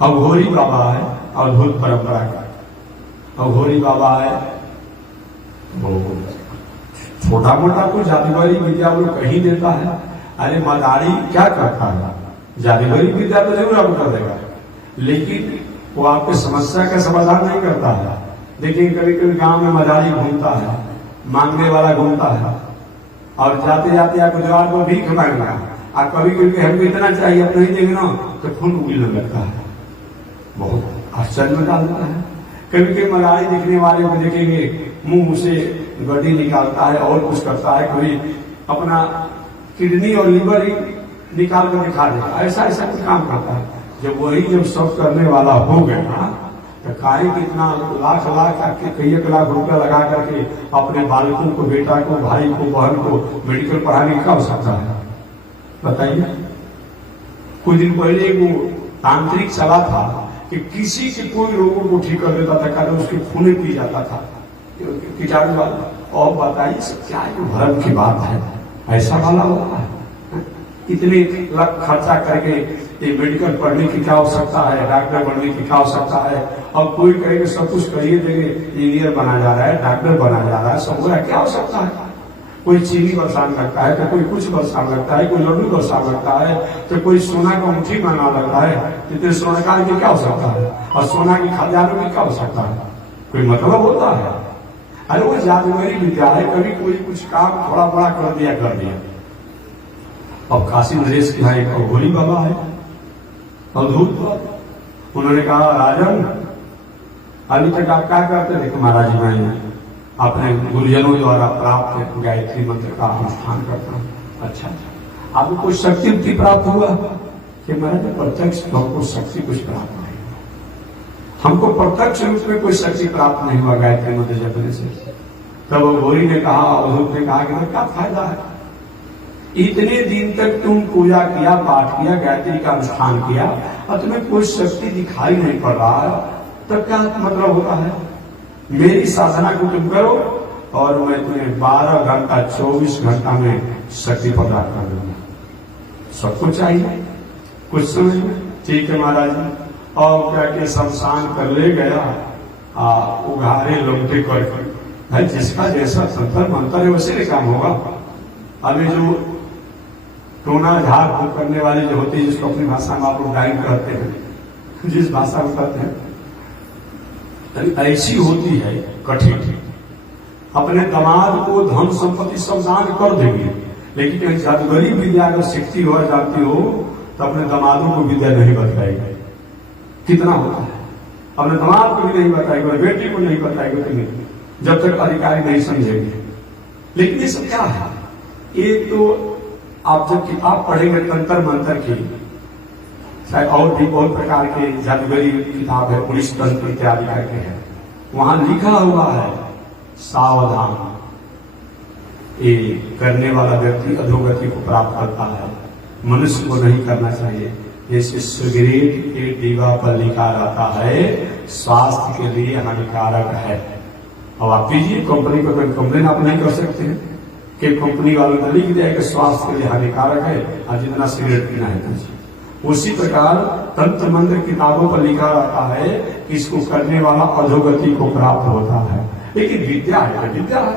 अघोरी बाबा है, अद्भुत परंपरा का अघोरी बाबा है। वो छोटा मोटा कुछ जादूगरी विद्या वो कहीं देता है। अरे मदारी क्या करता है, जादूगरी विद्या तो जरूर आपको कर देगा, लेकिन वो आपकी समस्या का समाधान नहीं करता है। देखिए कभी कभी गांव में मदारी घूमता है, मांगने वाला घूमता है, और जाते जाते आपको द्वार पर भीख मांगेगा। आप कभी कभी हमको इतना चाहिए, आप नहीं देंगे ना तो खून उगलने लगता है, बहुत आश्चर्य में डालता है। कभी कभी मदारी दिखने वाले को देखेंगे मुंह से गड्डी निकालता है और कुछ करता है, कभी अपना किडनी और लीवर ही निकाल कर दिखा देगा, ऐसा ऐसा कुछ काम करता है। जब सब करने वाला हो गया तो काहे कितना लाख लाख कई एक लाख रुपया लगा करके अपने बालकों को, बेटा को, भाई को, बहन को मेडिकल पढ़ाने का हो सकता है, बताइए। कुछ दिन पहले वो तांत्रिक चला था कि किसी के कोई रोगों को ठीक कर देता था, कारण उसके खून पी जाता था कीटाणु वाला। और बताइए क्या भ्रम की बात है, ऐसा वाला होता है? इतने लाख खर्चा करके ये मेडिकल पढ़ने की क्या हो सकता है, डॉक्टर बनने की क्या हो सकता है, और कोई कहेगा सब कुछ करिए देंगे, इंजीनियर बना जा रहा है, डॉक्टर बना जा रहा है, सब हो रहा है, क्या हो सकता है? कोई चीनी बरसाने लगता है, तो कोई कुछ बरसाने लगता है, कोई लड्डू बरसाने लगता है, तो कोई सोना का अंगूठी बना लगता है। इतने सोने का क्या हो सकता है, और सोना की खजानों में क्या हो सकता है? कोई मतलब होता है? अरे वो जादूगरी विद्या है, कभी कोई कुछ काम थोड़ा बड़ा कर दिया। अब काशी नरेश के यहाँ एक अघोरी बाबा है, अद्भुत। उन्होंने कहा राजन अभी तक आप क्या करते थे? महाराज जी मैं अपने गुरुजनों द्वारा प्राप्त गायत्री मंत्र का अनुष्ठान करता हूँ। अच्छा, आपको कुछ शक्ति प्राप्त हुआ? कि महाराज प्रत्यक्ष हमको शक्ति कुछ प्राप्त नहीं हुआ, हमको प्रत्यक्ष रूप में कोई शक्ति प्राप्त नहीं हुआ गायत्री मंत्र जपने से। तब अघोरी ने कहा, अवधूत ने कहा कि क्या फायदा है, इतने दिन तक तुम पूजा किया, पाठ किया, गायत्री का अनुष्ठान किया, और तुम्हें कोई शक्ति दिखाई नहीं पड़ रहा है, तब क्या मतलब होता है? मेरी साधना को तुम करो और मैं तुम्हें 12 घंटा 24 घंटा में शक्ति प्रदान कर दूंगा। सबको चाहिए कुछ समय में, ठीक है महाराज जी। और क्या के शमशान कर ले गया, उघारे लौटे कर, भाई जिसका जैसा तंत्र मंत्र है वैसे काम होगा। अभी जो टोना झाड़ फूक करने वाले जो होते हैं, जिसको अपनी भाषा में आप लोग डाइन करते हैं, जिस भाषा में करते हैं, ऐसी होती है कठिन। अपने दामाद को धन संपत्ति सब दान कर देंगे, लेकिन जादूगरी विद्या अगर सीखती हो, जानती हो, तो अपने दामादों को विद्या नहीं बताएगी। कितना होता है, अपने दामाद को भी नहीं बताएगी, बेटी को नहीं बताएगी, तुम्हें जब तक अधिकारी नहीं समझेंगे। लेकिन ये सब क्या है? एक तो आप जब किताब पढ़ेंगे तंत्र मंत्र की, शायद और भी बहुत प्रकार के जादूगरी किताब है, पुलिस तंत्र इत्यादि करके है, वहां लिखा हुआ है सावधान, ये करने वाला व्यक्ति अधोगति को प्राप्त करता है, मनुष्य को नहीं करना चाहिए। जैसे सिगरेट के डिब्बा पर लिखा रहता है स्वास्थ्य के लिए हानिकारक है। अब आप पीजिए, कंपनी को कंप्लेन आप नहीं कर सकते हैं कि कंपनी वालों ने लिख दिया कि स्वास्थ्य के लिए हानिकारक है, और जितना सिगरेट पीना है पीजिए। उसी प्रकार तंत्र मंत्र किताबों पर लिखा रहता है कि इसको करने वाला अधोगति को प्राप्त होता है, लेकिन विद्या है, विद्या है।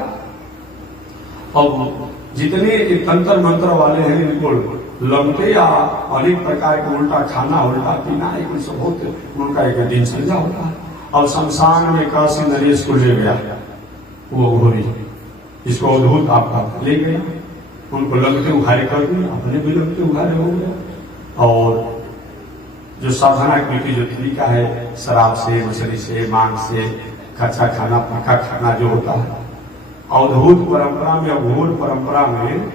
अब जितने तंत्र मंत्र वाले हैं, इनको लंबे या अनेक प्रकार के उल्टा खाना, उल्टा पीना, एक सब होते, उनका एक दिनचर्या होता है। और शमशान में काशी नरेश को ले गया वो घोरी, इसको अद्भुत आपका ले गया, उनको लंबे उघारे कर दिया, अपने भी लंबे उघारे हो गया। और जो साधना की जो तरीका है, शराब से, मछली से, मांस से, कच्चा खाना, पक्का खाना जो होता है, अवधूत परंपरा में, अघोर परंपरा में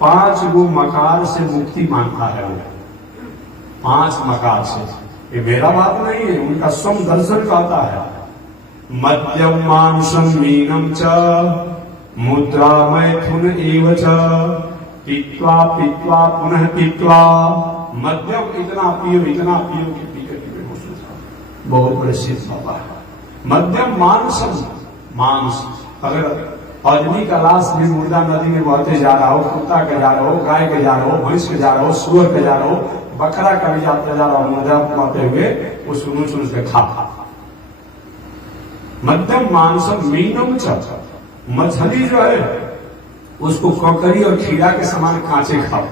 5 गो मकार से मुक्ति मांगता है वो। 5 मकार से, ये मेरा बात नहीं है, उनका स्वम दर्शन कहता है। मध्यम मानुषम मीनम च मुद्रा मैथुन एव च पीत्वा पीत्वा पुनः पीत्वा। मध्यम इतना पियो कि पी करके बेहोश हो जाओ। बहुत बड़े सिद्ध बाबा है। मध्यम मानुषम, मांस, अगर आदमी का लाश भी मुर्दा नदी में बहते जा रहा हो, कुत्ता के जा रहा हो, गाय के जा रहा हो, भैंस के जा रहा हो, सुअर के जा रहा हो, बकरा का भी जाते जा रहा हो, मुर्दा मरते हुए वो सुन के खा। मध्यम मांसम मीनम च, मछली जो है उसको ककड़ी और खीरा के समान कांचे खाओ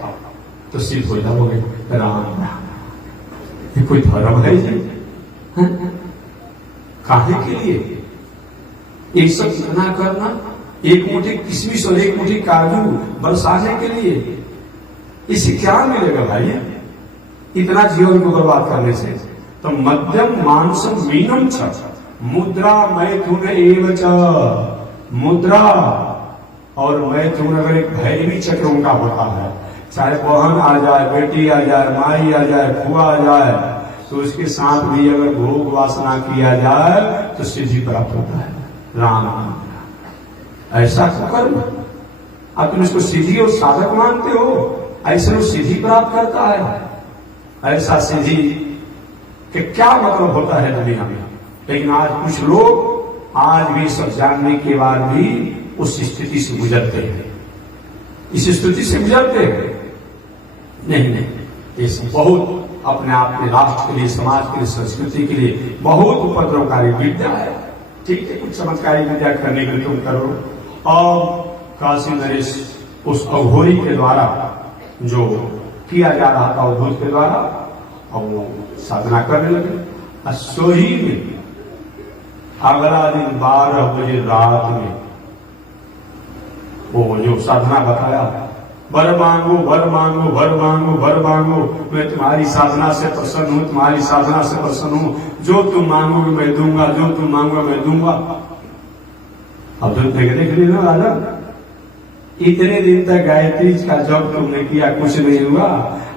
तो सिद्ध हो जाओगे। राम, ये कोई धर्म है जी? काहे के लिए ये सब इतना करना? एक मुट्ठी किशमिश और एक मुट्ठी काजू बरसाने के लिए, इससे क्या मिलेगा भाई इतना जीवन को बर्बाद करने से? तो मध्यम मांसम मीनम छ मुद्रा मैथुन एव च। मुद्रा और मैथुन अगर एक भैरवी चक्र उनका होता है, चाहे बहन आ जाए, बेटी आ जाए, माई आ जाए, फुआ आ जाए, तो उसके साथ भी अगर भोग वासना किया जाए तो सिद्धि प्राप्त होता है। राम, ऐसा कर्म अब तुम इसको सिद्धि और साधक मानते हो, ऐसे वो सिद्धि प्राप्त करता है। ऐसा सिद्धि कि क्या मतलब होता है दुनिया में? लेकिन आज कुछ लोग आज भी सब जानने के बाद भी उस स्थिति से गुजरते हैं, इस स्थिति से गुजरते हैं। नहीं, इस बहुत अपने आप में राष्ट्र के लिए, समाज के लिए, संस्कृति के लिए बहुत उपद्रवकारी विद्या है। ठीक है, कुछ चमत्कारी विद्या करने के लिए तुम करो। और काशी नरेश उस अघोरी के द्वारा जो किया जा रहा था, अवधूत के द्वारा, और वो साधना करने लगे। सोही में अगला दिन 12 बजे रात में वो जो साधना बताया, वर मांगो, वर मांगो, वर मांगो, वर मांगो, मैं तुम्हारी साधना से प्रसन्न हूं, तुम्हारी साधना से प्रसन्न हूं, जो तुम मांगोगे मैं दूंगा, जो तुम मांगोगे मैं दूंगा। अब तो देख लेना राजा, इतने दिन तक गायत्री का जब तुमने किया कुछ नहीं हुआ,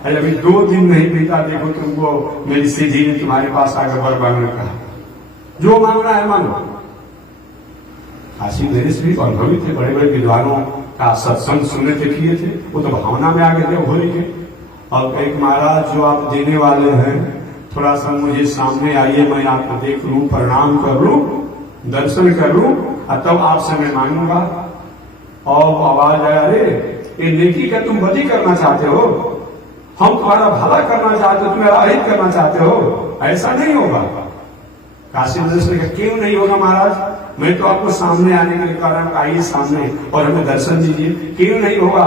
अभी 2 दिन नहीं बीता, देखो तुमको मेरी सिद्धि ने तुम्हारे पास आकर वर मांगने कहा, जो मांगना है मांगो। काशी नरेश भी अनुभवी थे, बड़े बड़े विद्वानों का सत्संग सुनने थे, किए थे, वो तो भावना में आ गए थे होली के। और एक महाराज जो आप देने वाले हैं, थोड़ा सा मुझे सामने आइए, मैं आपको देख लूं, प्रणाम कर लूं, दर्शन कर लूं, और तब आपसे मैं मांगूंगा। और आवाज आया, अरे ये नेकी का तुम बदी करना चाहते हो, हम तुम्हारा भला करना चाहते हो, तुम्हें राहित करना चाहते हो, ऐसा नहीं होगा। काशी नरेश ने कहा, क्यों नहीं होगा महाराज, मैं तो आपको सामने आने के लिए कह रहा हूं, आइए सामने और हमें दर्शन दीजिए, क्यों नहीं होगा?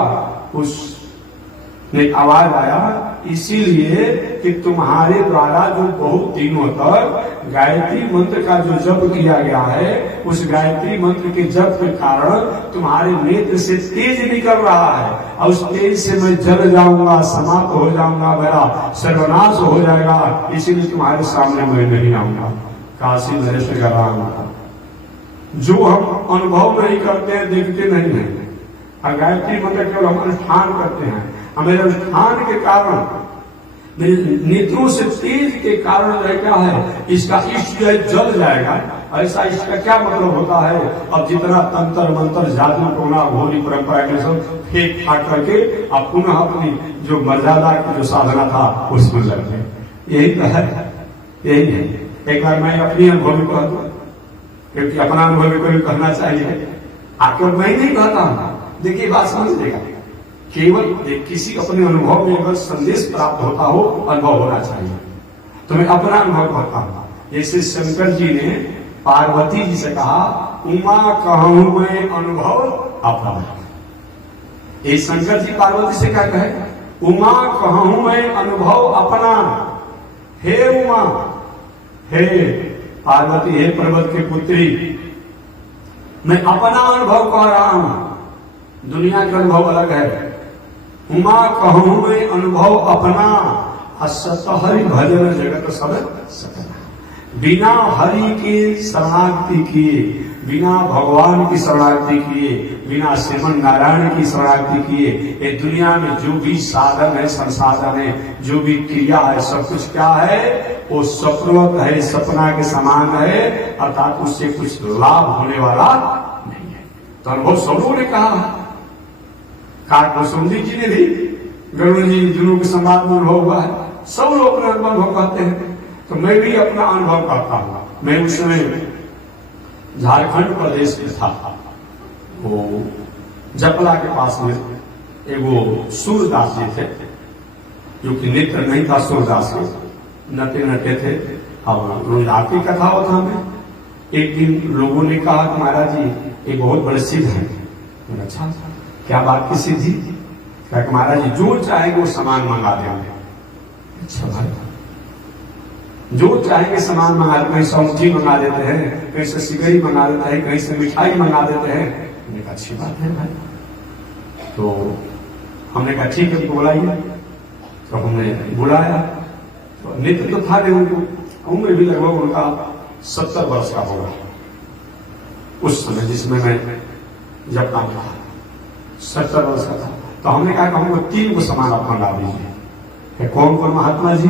उसने आवाज आया, इसीलिए कि तुम्हारे द्वारा जो बहुत दिनों तक गायत्री मंत्र का जो जप किया गया है, उस गायत्री मंत्र के जप के कारण तुम्हारे नेत्र से तेज निकल रहा है, और उस तेज से मैं जल जाऊंगा, समाप्त हो जाऊंगा, मेरा सर्वनाश हो जाएगा, इसीलिए तुम्हारे सामने मैं नहीं आऊंगा। काशी नरेश का राम, जो हम अनुभव नहीं करते हैं, देखते नहीं है, और गायत्री मंत्र केवल हम अनुष्ठान करते हैं, हमारे अनुष्ठान के कारण, मेरे नेत्रों से तेज के कारण जो है क्या है, इसका इष्ट जो है जल जाएगा। ऐसा इसका क्या मतलब होता है? अब जितना तंत्र मंत्र जादू टोना घोरी परंपरा के सब फेंक फाट करके अब पुनः अपनी जो मर्यादा की जो साधना था उसमें लग गए। यही तो है, यही है। एक बार मैं अपनी अनुभव में कह दूं, क्योंकि अपना अनुभव में कोई कहना चाहिए, आपको मैं नहीं कहता, देखिए बात समझ लेगा। केवल किसी अपने अनुभव में अगर संदेश प्राप्त होता हो, अनुभव होना चाहिए। तो मैं अपना अनुभव कहता हूं, जैसे शंकर जी ने पार्वती जी से कहा, उमा कहूं मैं अनुभव अपना। ये शंकर जी पार्वती से क्या कहे, उमा कहूं मैं अनुभव अपना। हे उमा, हे पार्वती, हे पर्वत की पुत्री, मैं अपना अनुभव कह रहा हूं, दुनिया का अनुभव अलग है। उमा कहूं मैं अनुभव अपना, असत हरि भजन जगत सब सकल। बिना हरि के शरणागति किए, बिना भगवान की शरणागति किए, बिना श्रीमन नारायण की शरणागति किए, ये दुनिया में जो भी साधन है, संसाधन है, जो भी क्रिया है, सब कुछ क्या है? वो स्वप्नवत है, सपना के समान है, अर्थात उससे कुछ लाभ होने वाला नहीं है। तो अनुभव सबों ने कहा, काकभूषुंडी जी ने भी, गरुड़ जी दोनों के संवाद में अनुभव हुआ है, सब लोग अपना अनुभव कहते हैं। तो मैं भी अपना अनुभव करता हूँ। मैं उस समय झारखंड प्रदेश में था, वो जपला के पास में एगो सूरदास जी थे, जो कि नेत्र नहीं था सूरदास के, नटे नटे थे, और रोज आपकी कथा होता में। एक दिन लोगों ने कहा कि महाराज जी एक बहुत बड़े सिद्ध है। अच्छा, क्या बात की सिद्धि? क्या कि महाराज जी जो चाहेंगे वो सामान मंगा देंगे। अच्छा भाई, जो चाहेंगे सामान मंगा देते हैं, सौंठी मंगा देते हैं, कहीं से सिगड़ी मंगा देते हैं, कहीं से मिठाई मंगा देते हैं। हमने कहा अच्छी बात है भाई। तो हमने कहा ठीक है, बुलाइए। तो हमने बुलाया, तो नित्य तो था नहीं, उनको उम्र भी लगभग उनका 70 वर्ष का होगा उस समय जिसमें मैं जब काम था, 70 वर्ष का था। तो हमने कहा कि हमको 3 को सामान आप मंगा दीजिए। कौन कौन महात्मा जी?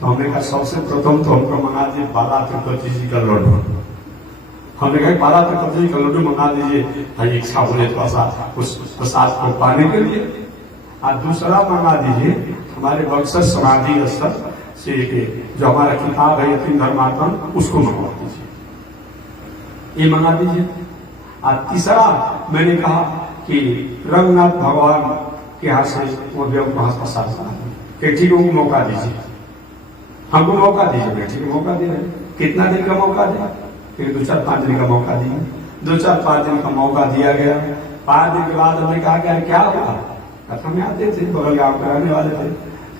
तो हमने कहा सबसे प्रथम तो हमको मंगा दीजिए बाला तिरुपति जी का लड्डू। हमने कहा बाला तिरुपति जी का लड्डू मंगा दीजिए, भाई इच्छा होने थोड़ा सा उस प्रसाद को पाने के लिए। और दूसरा मंगा दीजिए हमारे बक्सर समाधि स्थल से जो हमारा किताब है यतीम धर्मात्मन, उसको मंगवा दीजिए, ये मंगा दीजिए। और तीसरा मैंने कहा कि रंगनाथ भगवान के यहाँ से वो प्रसाद कि ठीक है, मौका दीजिए, हमको मौका दीजिए। ठीक है, मौका दे रहे। कितना दिन का मौका दे? फिर 2-4-5 दिन का मौका दिया। 2-4-5 दिन का मौका दिया गया। 5 दिन के बाद हमने कहा कि क्या हुआ? कथा में आते थे, बगल गाँव के रहने वाले थे,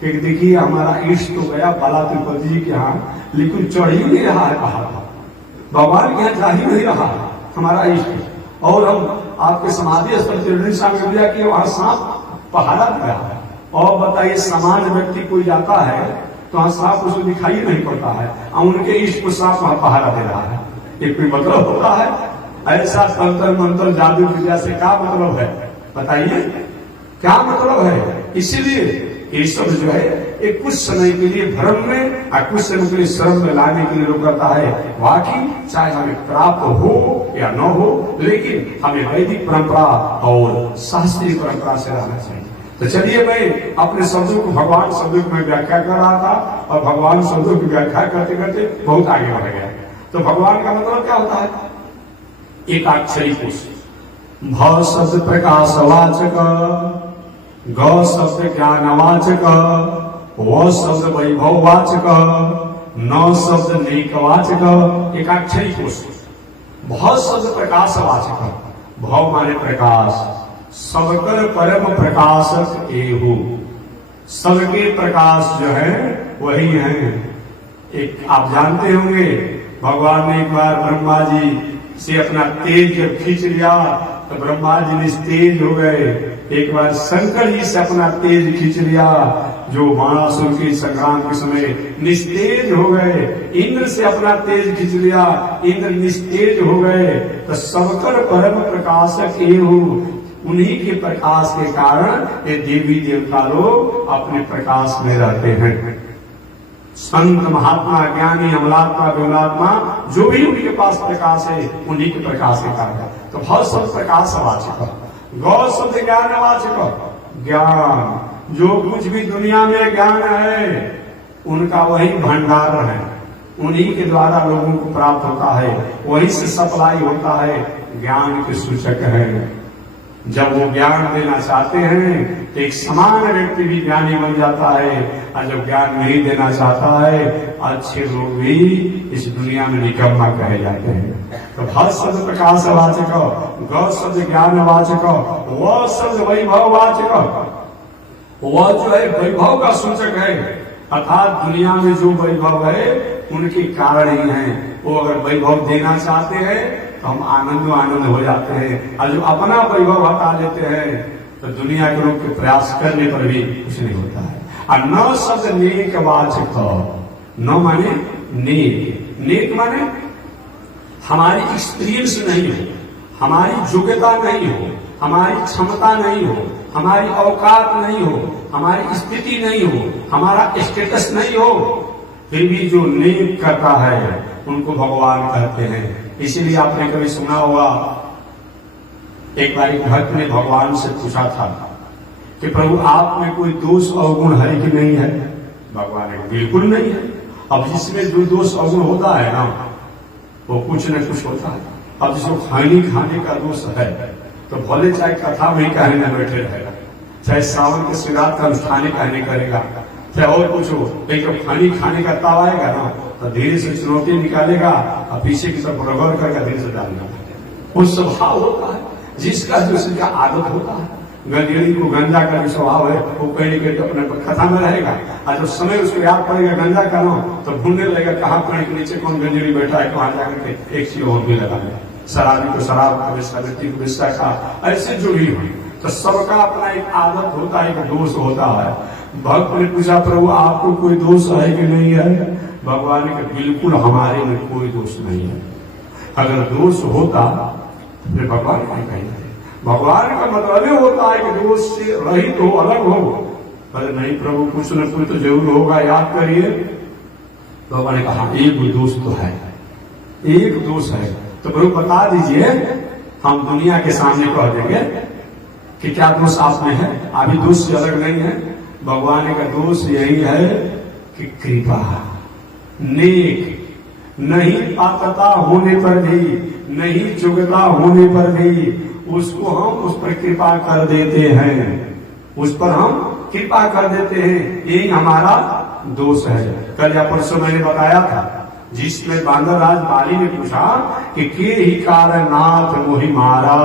कि देखिए हमारा इष्ट तो गया बाला तिरुपति जी के यहाँ, लेकिन चढ़ ही नहीं रहा है पहाड़ पर, भगवान के यहाँ जा ही नहीं रहा है हमारा इष्ट। और हम आपके समाधि स्थल त्रिवेणी कि वहां सांप पहाड़ा गया है। और बताइए, सामान्य व्यक्ति कोई जाता है तो वहां सांप उसको दिखाई नहीं पड़ता है, और उनके इष्ट को सांप वहां पहाड़ा दे रहा है। ये कोई मतलब होता है? ऐसा तंत्र मंत्र जादू विद्या से क्या मतलब है? बताइए क्या मतलब है? इसीलिए ये सब जो है एक कुछ समय के लिए भ्रम में और कुछ समय के लिए शर्म में लाने के लिए लोग करता है। वाकई चाहे हमें प्राप्त हो या न हो, लेकिन हमें वैदिक परंपरा और शास्त्रीय परंपरा से रहना चाहिए। तो चलिए, मैं अपने शब्दों को, भगवान शब्दों को मैं व्याख्या कर रहा था, और भगवान शब्दों की व्याख्या करते करते बहुत आगे बढ़ गया। तो भगवान का मतलब क्या होता है? एकाक्षरी कोश। भ शब्द प्रकाशवाचक, ग शब्द ज्ञानवाचक, व शब्द वैभववाचक, न शब्द नेकवाचक, एकाक्षरी कोश। भ शब्द प्रकाशवाचक, भव माने प्रकाश, सबकर परम प्रकाशक एहु, सबके प्रकाश जो है वही है। एक आप जानते होंगे, भगवान ने एक बार ब्रह्मा जी से अपना तेज जब खींच लिया तो ब्रह्मा जी निस्तेज हो गए। एक बार शंकर जी से अपना तेज खींच लिया, जो बाणासुर के संग्राम के समय निस्तेज हो गए। इंद्र से अपना तेज खींच लिया, इंद्र निस्तेज हो गए। तो सबकर परम प्रकाशक एहु, उन्हीं के प्रकाश के कारण ये देवी देवता लोग अपने प्रकाश में रहते हैं। संत महात्मा ज्ञानी अमलात्मा विमलात्मा जो भी उनके पास प्रकाश है, उन्हीं के प्रकाश के कारण। तो भव शब्द प्रकाशवाचक, गौ शब्द ज्ञानवाचक, ज्ञान जो कुछ भी दुनिया में ज्ञान है उनका वही भंडार है, उन्हीं के द्वारा लोगों को प्राप्त होता है, वही से सप्लाई होता है, ज्ञान के सूचक है। जब वो ज्ञान देना चाहते हैं तो एक समान व्यक्ति भी ज्ञानी बन जाता है, और जब ज्ञान नहीं देना चाहता है अच्छे लोग भी इस दुनिया में निकम्मा कहे जाते हैं। तो भ शब्द प्रकाशवाचक, ग शब्द ज्ञानवाचक, व शब्द वैभववाचक, वह जो है वैभव का सूचक है, अर्थात दुनिया में जो वैभव है उनके कारण ही है। वो अगर वैभव देना चाहते हैं तो हम आनंद हो जाते हैं, और जो अपना वैभव हटा लेते हैं तो दुनिया के लोग के प्रयास करने पर भी कुछ नहीं होता है। और न शब्द नेक वाचक, न माने नेक, नेक माने हमारी एक्सपीरियंस नहीं हो, हमारी योग्यता नहीं हो, हमारी क्षमता नहीं हो, हमारी औकात नहीं हो, हमारी स्थिति नहीं हो, हमारा स्टेटस नहीं हो, फिर भी जो नेक करता है उनको भगवान कहते हैं। इसीलिए आपने कभी सुना होगा, एक बार एक भक्त ने भगवान से पूछा था कि प्रभु आप में कोई दोष अवगुण है कि नहीं है? भगवान ने बिल्कुल नहीं है। अब जिसमें जो दोष अवगुण होता है ना, वो कुछ न कुछ होता है। अब जिसको खाने का दोष है तो भले चाहे कथा में कहने में बैठे रहेगा, चाहे सावन के शिवरात का अनुष्ठान कहने करेगा, चाहे और कुछ हो, लेकिन जब खाने का ताव आएगा ना तो धीरे से चुनौती निकालेगा और पीछे की तरफ रगड़ करके धीरे से डालेगा। वो स्वभाव होता है जिसका जिसका आदत होता है। गंजेड़ी को गंजा का भी स्वभाव है, वो कहीं के अपने कथा में रहेगा, और जब समय उसको याद पड़ेगा गंजा का ना तो ढूंढने लगेगा कहाँ पेड़ के नीचे कौन गंजेड़ी बैठा है, वहां जाकर के एक चीज और भी लगा है। शराबी को शराब का विषय, व्यक्ति को विषय का, ऐसे जो भी हो, तो सबका अपना एक आदत होता है, एक दोष होता है। भक्त ने पूछा प्रभु आपको कोई दोष है कि नहीं है? भगवान ने कहा बिल्कुल हमारे में कोई दोष नहीं है। अगर दोष होता फिर भगवान क्या कहेंगे? भगवान का मतलब ये होता है कि दोष से रहित हो, अलग हो। पर नहीं प्रभु कुछ न कुछ तो जरूर होगा, याद करिए। तो भगवान ने कहा एक दोष तो है, एक दोष है, तो प्रभु बता दीजिए, हम दुनिया के सामने कह देंगे कि क्या दोष आप में है। अभी दोष से अलग नहीं है। भगवान का दोष यही है कि कृपा, नेक नहीं, पात्रता होने पर भी नहीं, योग्यता होने पर भी उसको हम उस पर कृपा कर देते हैं, उस पर हम कृपा कर देते हैं। यही हमारा दोष है। कल या परसों मैंने बताया था, जिसमें बांदर राज बाली ने पूछा कि के ही कारण नाथ मोहि मारा,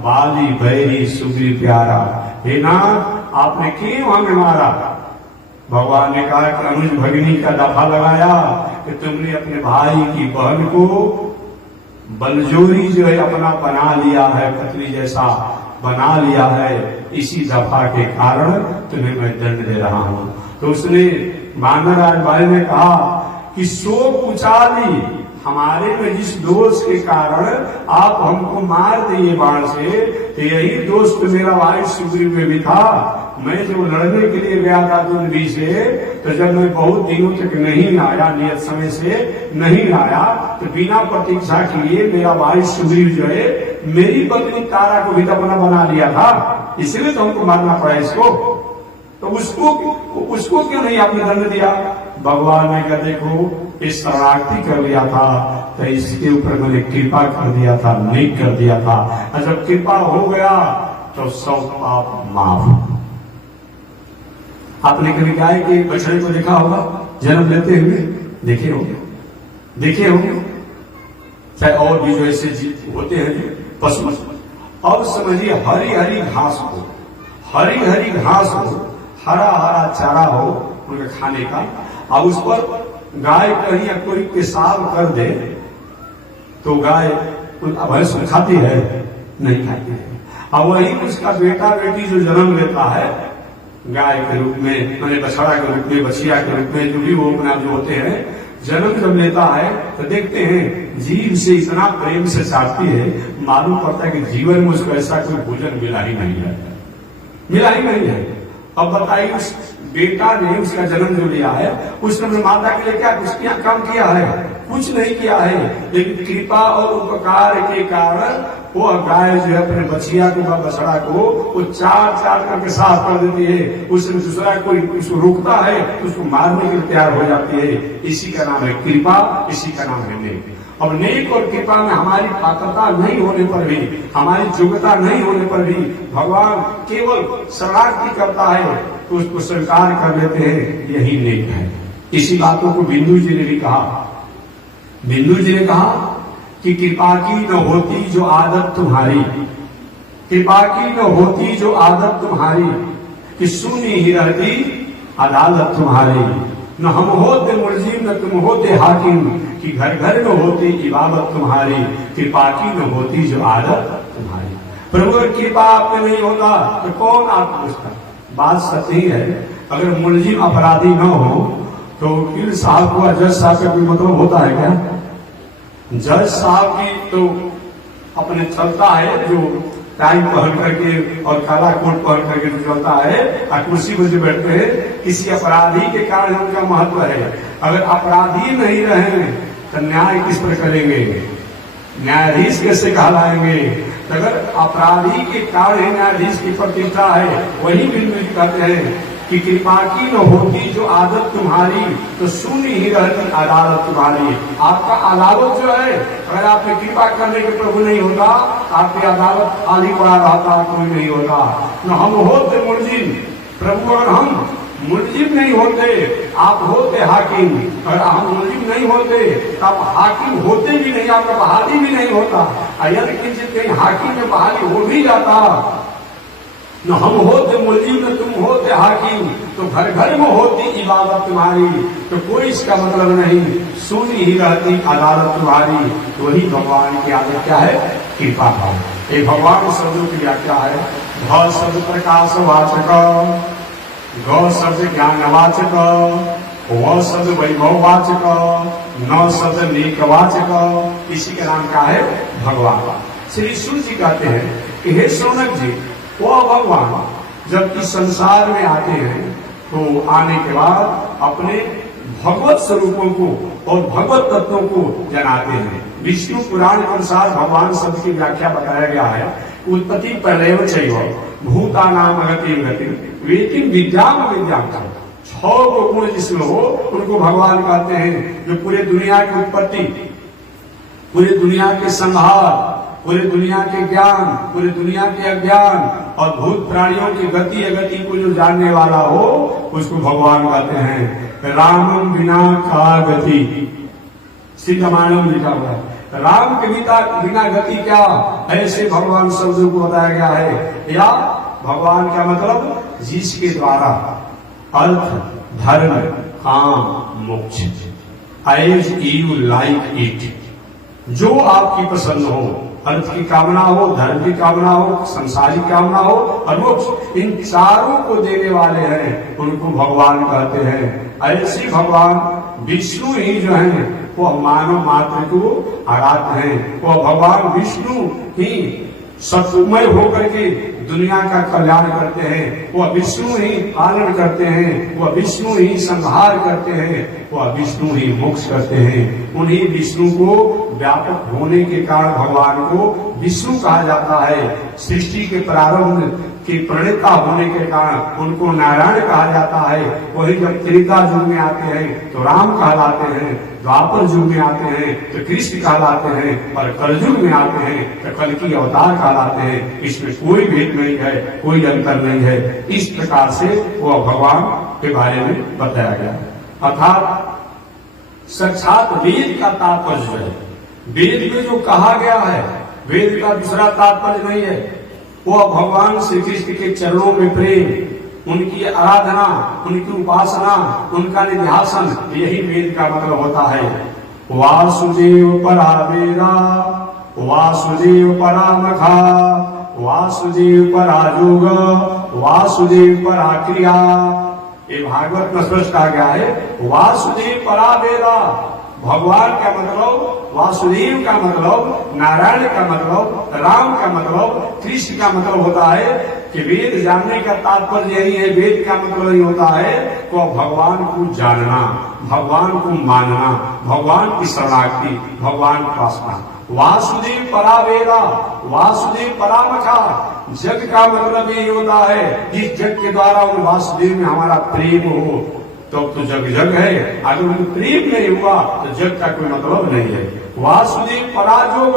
बाली बैरी सुग्रीव प्यारा। हे नाथ आपने क्यों हमें मारा? भगवान ने कहा कि अनुज भगिनी का दफा लगाया कि तुमने अपने भाई की बहन को बलजोरी जो है अपना बना लिया है, पत्नी जैसा बना लिया है, इसी दफा के कारण तुम्हें मैं दंड दे रहा हूं। तो उसने बांदर राज बाली ने कहा कि सो पुचाली, हमारे में जिस दोष के कारण आप हमको मार दिए बाण से, तो यही दोष तो मेरा भाई सुग्रीव में भी था। मैं जब लड़ने के लिए गया था दुंदरी से, तो जब मैं बहुत दिनों तक नहीं आया, नियत समय से नहीं आया, तो बिना प्रतीक्षा किए मेरा भाई सुग्रीव जो है मेरी पत्नी तारा को भी अपना बना लिया था, इसलिए तो हमको मारना पड़ा इसको। तो उसको क्यों नहीं आपने दंड दिया? भगवान ने कहा देखो इस शरणार्थी कर लिया था तो इसके ऊपर मैंने कृपा कर दिया था, नेक कर दिया था, और जब कृपा हो गया तो सब पाप माफ। आपने कभी गाय के बछड़े को देखा होगा जन्म लेते हुए? देखे होंगे, चाहे और भी जो ऐसे जीव होते हैं पशु। अब समझिए हरी हरी घास हो, हरा हरा चारा हो उनके खाने का, अब उस पर गाय कहीं या कोई पेशाब कर दे तो गाय भैंस खाती है? नहीं खाती है। अब वही उसका बेटा बेटी जो जन्म लेता है गाय के रूप में, मैंने बछड़ा के रूप में, बछिया के रूप में, जो भी वो अपना जो होते हैं, जन्म जब लेता है तो देखते हैं जीव से इतना प्रेम से चाहती है, मालूम पड़ता है कि जीवन में उसको ऐसा कोई भोजन मिला ही नहीं है। अब बताइए उस बेटा ने उसका जन्म जो लिया है, उसने माता के लिए क्या कुछ काम किया है? कुछ नहीं किया है, लेकिन कृपा और उपकार के कारण वो गाय जो है अपने बछिया को, बछड़ा को वो चार करके साफ कर देती है। उसमें दूसरा कोई उसको रोकता है तो उसको मारने के लिए तैयार हो जाती है। इसी का नाम है कृपा, इसी का नाम है नेक। अब नेक और कृपा में हमारी पात्रता नहीं होने पर भी, हमारी योग्यता नहीं होने पर भी भगवान केवल शरणार्थी करता है तो उसको स्वीकार कर लेते हैं, यही नेक है। इसी बातों को बिंदु जी ने भी कहा। बिंदु जी ने कहा कि कृपा की न होती जो आदत तुम्हारी, कृपा की न होती जो आदत तुम्हारी, कि सुनी ही रहती अदालत तुम्हारी। न हम होते मुलजिम न तुम होते हाकिम, कि घर घर न होती इबादत तुम्हारी। कृपा की न होती जो आदत तुम्हारी। प्रभु कृपा आप में नहीं होता तो कौन आप पूछता? बात सच ही है। अगर मुलजिम अपराधी न हो तो वकील साहब को जज साहब का कोई मतलब होता है क्या? जज साहब की तो अपने चलता है जो टाई पहन करके और काला कोट पहन करके जो चलता है और कुर्सी पर जो बैठते हैं, किसी अपराधी के कारण उनका महत्व है। अगर अपराधी नहीं रहे तो न्याय किस पर करेंगे? न्यायाधीश कैसे कहलाएंगे? अगर अपराधी के कारण न्यायाधीश की प्रतिष्ठा है, वही बिल्कुल कहते हैं कि कृपा की न होती जो आदत तुम्हारी तो शून्य ही रहती अदालत तुम्हारी। आपका अदालत जो है, अगर आपने कृपा करने के प्रभु नहीं होता, आपकी अदालत खाली पड़ा रहता, कोई नहीं होता। न हम होते मुलजिम प्रभु, अगर हम मुलजिम नहीं होते, आप होते हाकिम। अगर हम मुलजिम नहीं होते तो आप हाकिम होते भी नहीं, आपका बहाली भी नहीं होता। यदि किंचित कहीं हाकिम में बहाली हो भी जाता, न हम होते मुलजिम न तुम होते हाकिम, तो घर घर में होती इबादत तुम्हारी, तो कोई इसका मतलब नहीं, सुनी ही रहती अदालत तुम्हारी। तो वही भगवान की आदत क्या है? कृपा भाव। एक भगवान शब्दों की व्याख्या है, भ शब्द प्रकाश वाचक, ग शब्द ज्ञान वाचक, व शब्द वैभव वाचक, न शब्द नीक वाचक। इसी का नाम क्या है? भगवान। श्री सूर्य जी कहते हैं कि हे शौनक जी, वो भगवान जब इस संसार में आते हैं तो आने के बाद अपने भगवत स्वरूपों को और भगवत तत्वों को जनाते हैं। विष्णु पुराण के अनुसार भगवान शब्द की व्याख्या बताया गया है, उत्पत्ति प्रलय चैव भूतानाम गति गति वेतिम विद्याम विद्याम। 6 गुण जिसमें हो उनको भगवान कहते हैं, जो पूरे दुनिया की उत्पत्ति, पूरे दुनिया के संहार, पूरे दुनिया के ज्ञान, पूरे दुनिया के अज्ञान और भूत प्राणियों की गति अगति को जो जानने वाला हो उसको भगवान कहते हैं। रामम बिना का गति, सीतामानम लिखा हुआ है। राम के बिना गति क्या, ऐसे भगवान शब्दों को बताया गया है। या भगवान का मतलब जिसके द्वारा अर्थ, धर्म, काम, मोक्ष, एज यू लाइक इट, जो आपकी पसंद हो, अर्थ की कामना हो, धर्म की कामना हो, संसारिक कामना हो और मोक्ष, इन चारों को देने वाले हैं, उनको भगवान कहते हैं। ऐसे भगवान विष्णु ही जो है वो मानव मात्र को आराध्य हैं। वो भगवान विष्णु ही सत्वमय होकर के दुनिया का कल्याण करते हैं। वह विष्णु ही पालन करते हैं, वह विष्णु ही संहार करते हैं, वह विष्णु ही मोक्ष करते हैं। उन्हीं विष्णु को व्यापक होने के कारण भगवान को विष्णु कहा जाता है। सृष्टि के प्रारंभ के प्रणेता होने के कारण उनको नारायण कहा जाता है। वही जब त्रेता युग में आते हैं तो राम कहलाते हैं, द्वापर युग में आते हैं तो कृष्ण कहलाते हैं, और कलयुग में आते हैं तो कल की अवतार कहलाते हैं। इसमें कोई भेद नहीं है, कोई अंतर नहीं है। इस प्रकार से वह भगवान के बारे में बताया गया। अर्थात साक्षात वेद का तात्पर्य है, वेद में जो कहा गया है, वेद का दूसरा तात्पर्य नहीं है। वह भगवान श्री कृष्ण के चरणों में प्रेम, उनकी आराधना, उनकी उपासना, उनका निध्यासन, यही वेद का मतलब होता है। वासुदेव परा वेदा, वासुदेव परा मखा, वासुदेव परा योग, वासुदेव परा क्रिया। ये भागवत में स्पष्ट आ गया है। वासुदेव परा वेदा, भगवान का मतलब, वासुदेव का मतलब, नारायण का मतलब, राम का मतलब, कृष्ण का मतलब होता है कि वेद जानने का तात्पर्य यही है। वेद का मतलब ये होता है तो भगवान को जानना, भगवान को मानना, भगवान की शरणागति, भगवान की उपासना। वासुदेव परा वेदा, वासुदेव परामखा। जग का मतलब ये होता है जिस जग के द्वारा उन वासुदेव में हमारा प्रेम हो तो जग जग है। अगर उनको प्रेम नहीं हुआ तो जग का कोई मतलब नहीं है। वासुदेव पराजोग,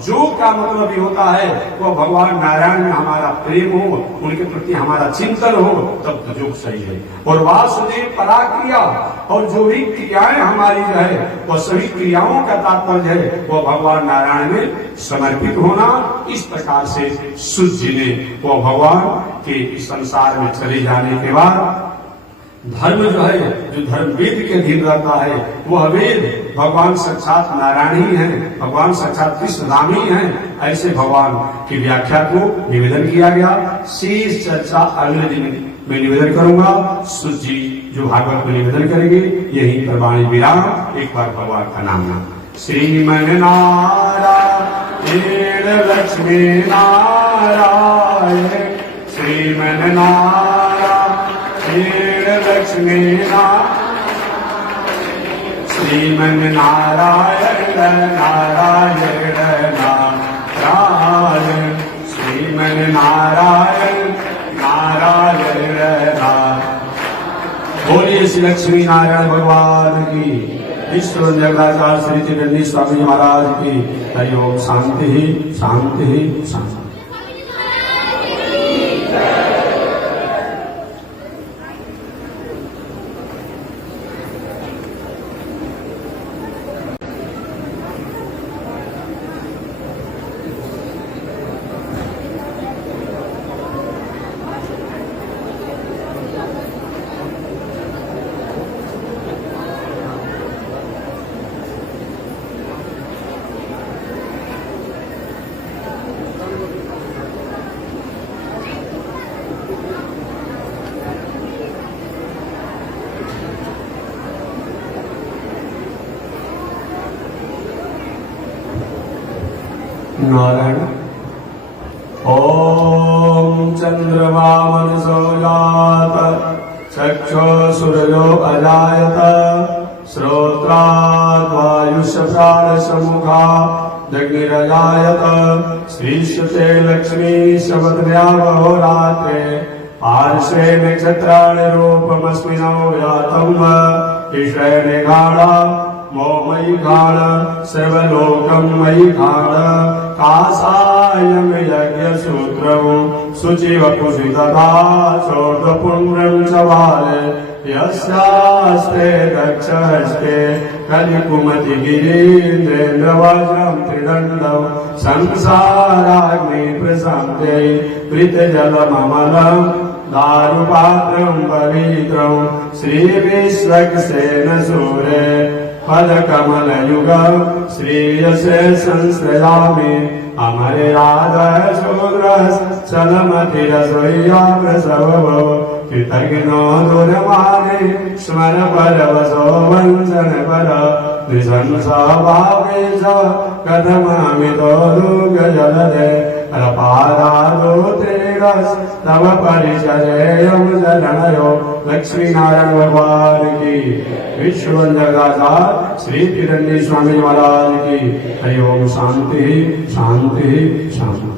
जोग का मतलब ये होता है वो भगवान नारायण में हमारा प्रेम हो, उनके प्रति हमारा चिंतन हो, तब तो जोग सही है। और वासुदेव पराक्रिया, और जो भी क्रियाएं हमारी जो है वह सभी क्रियाओं का तात्पर्य है वो भगवान नारायण में समर्पित होना। इस प्रकार से सूर्य जी ने वो भगवान के संसार में चले जाने के बाद धर्म जो है, जो धर्म वेद के अधीन रहता है, वह वेद भगवान साक्षात नारायण ही है, भगवान साक्षात कृष्ण राम ही है। ऐसे भगवान की व्याख्या को निवेदन किया गया। शेष चर्चा अगले दिन मैं निवेदन करूंगा। सुध जी जो भागवत को निवेदन करेंगे, यही पर वाणी विराम। एक बार भगवान का नाम ना श्रीमन नारायण लक्ष्मी नारायण, श्रीमन नारायण लक्ष्मी नारायण, श्रीमन नारायण नारायण नारायण, श्रीमन नारायण नारायण नारायण। बोलिए श्री लक्ष्मी नारायण भगवान की, विश्व जगदाचार्य श्री त्रिवेणी स्वामी महाराज की हरि ओम। शांति ही शांति ही शांति। नारायण। ओम चंद्रमा मनसो जात, चक्षो सूर्यो अजायत, श्रोत्रात् वायुष प्राण समुखा जग्निरजायत, श्रीश्रुते लक्ष्मी शबद्भ्यावहोरात्रे, पार्श्वे नक्षत्राणि रूपमस्मिनो यातम्, ईश्वरे निगाढा मोमयि घाण, सर्वलोकं मयि घाण, कासायं यज्ञसूत्रं शुचिवपुषि तथा चोर्ध्वपुण्ड्रं च वाले, यस्यास्ते दक्षहस्ते कलिकुमति गिरीन्द्रेन्द्रवज्रं त्रिदण्डं, संसाराग्नि प्रशान्ते प्रीतजलममलं, दारुपात्रं पवित्रं श्रीविश्वक्सेन सूरे, पदकमलयुगं श्रेयसे संश्रयामि, अमरे राधः शूद्रश्चलमतिरसोय्या प्रसवो, कृतघ्नो दूरमाने स्मर परवशो वञ्चन पर, नृशंसभावे च कथमामितो दुःखजलधे, तव परिचर्यं शरणयो। लक्ष्मी नारायण भगवान की, विश्व जगदाचार्य श्री त्रिवेणी स्वामी महाराज की हरि ओम। शांति शांति शांति।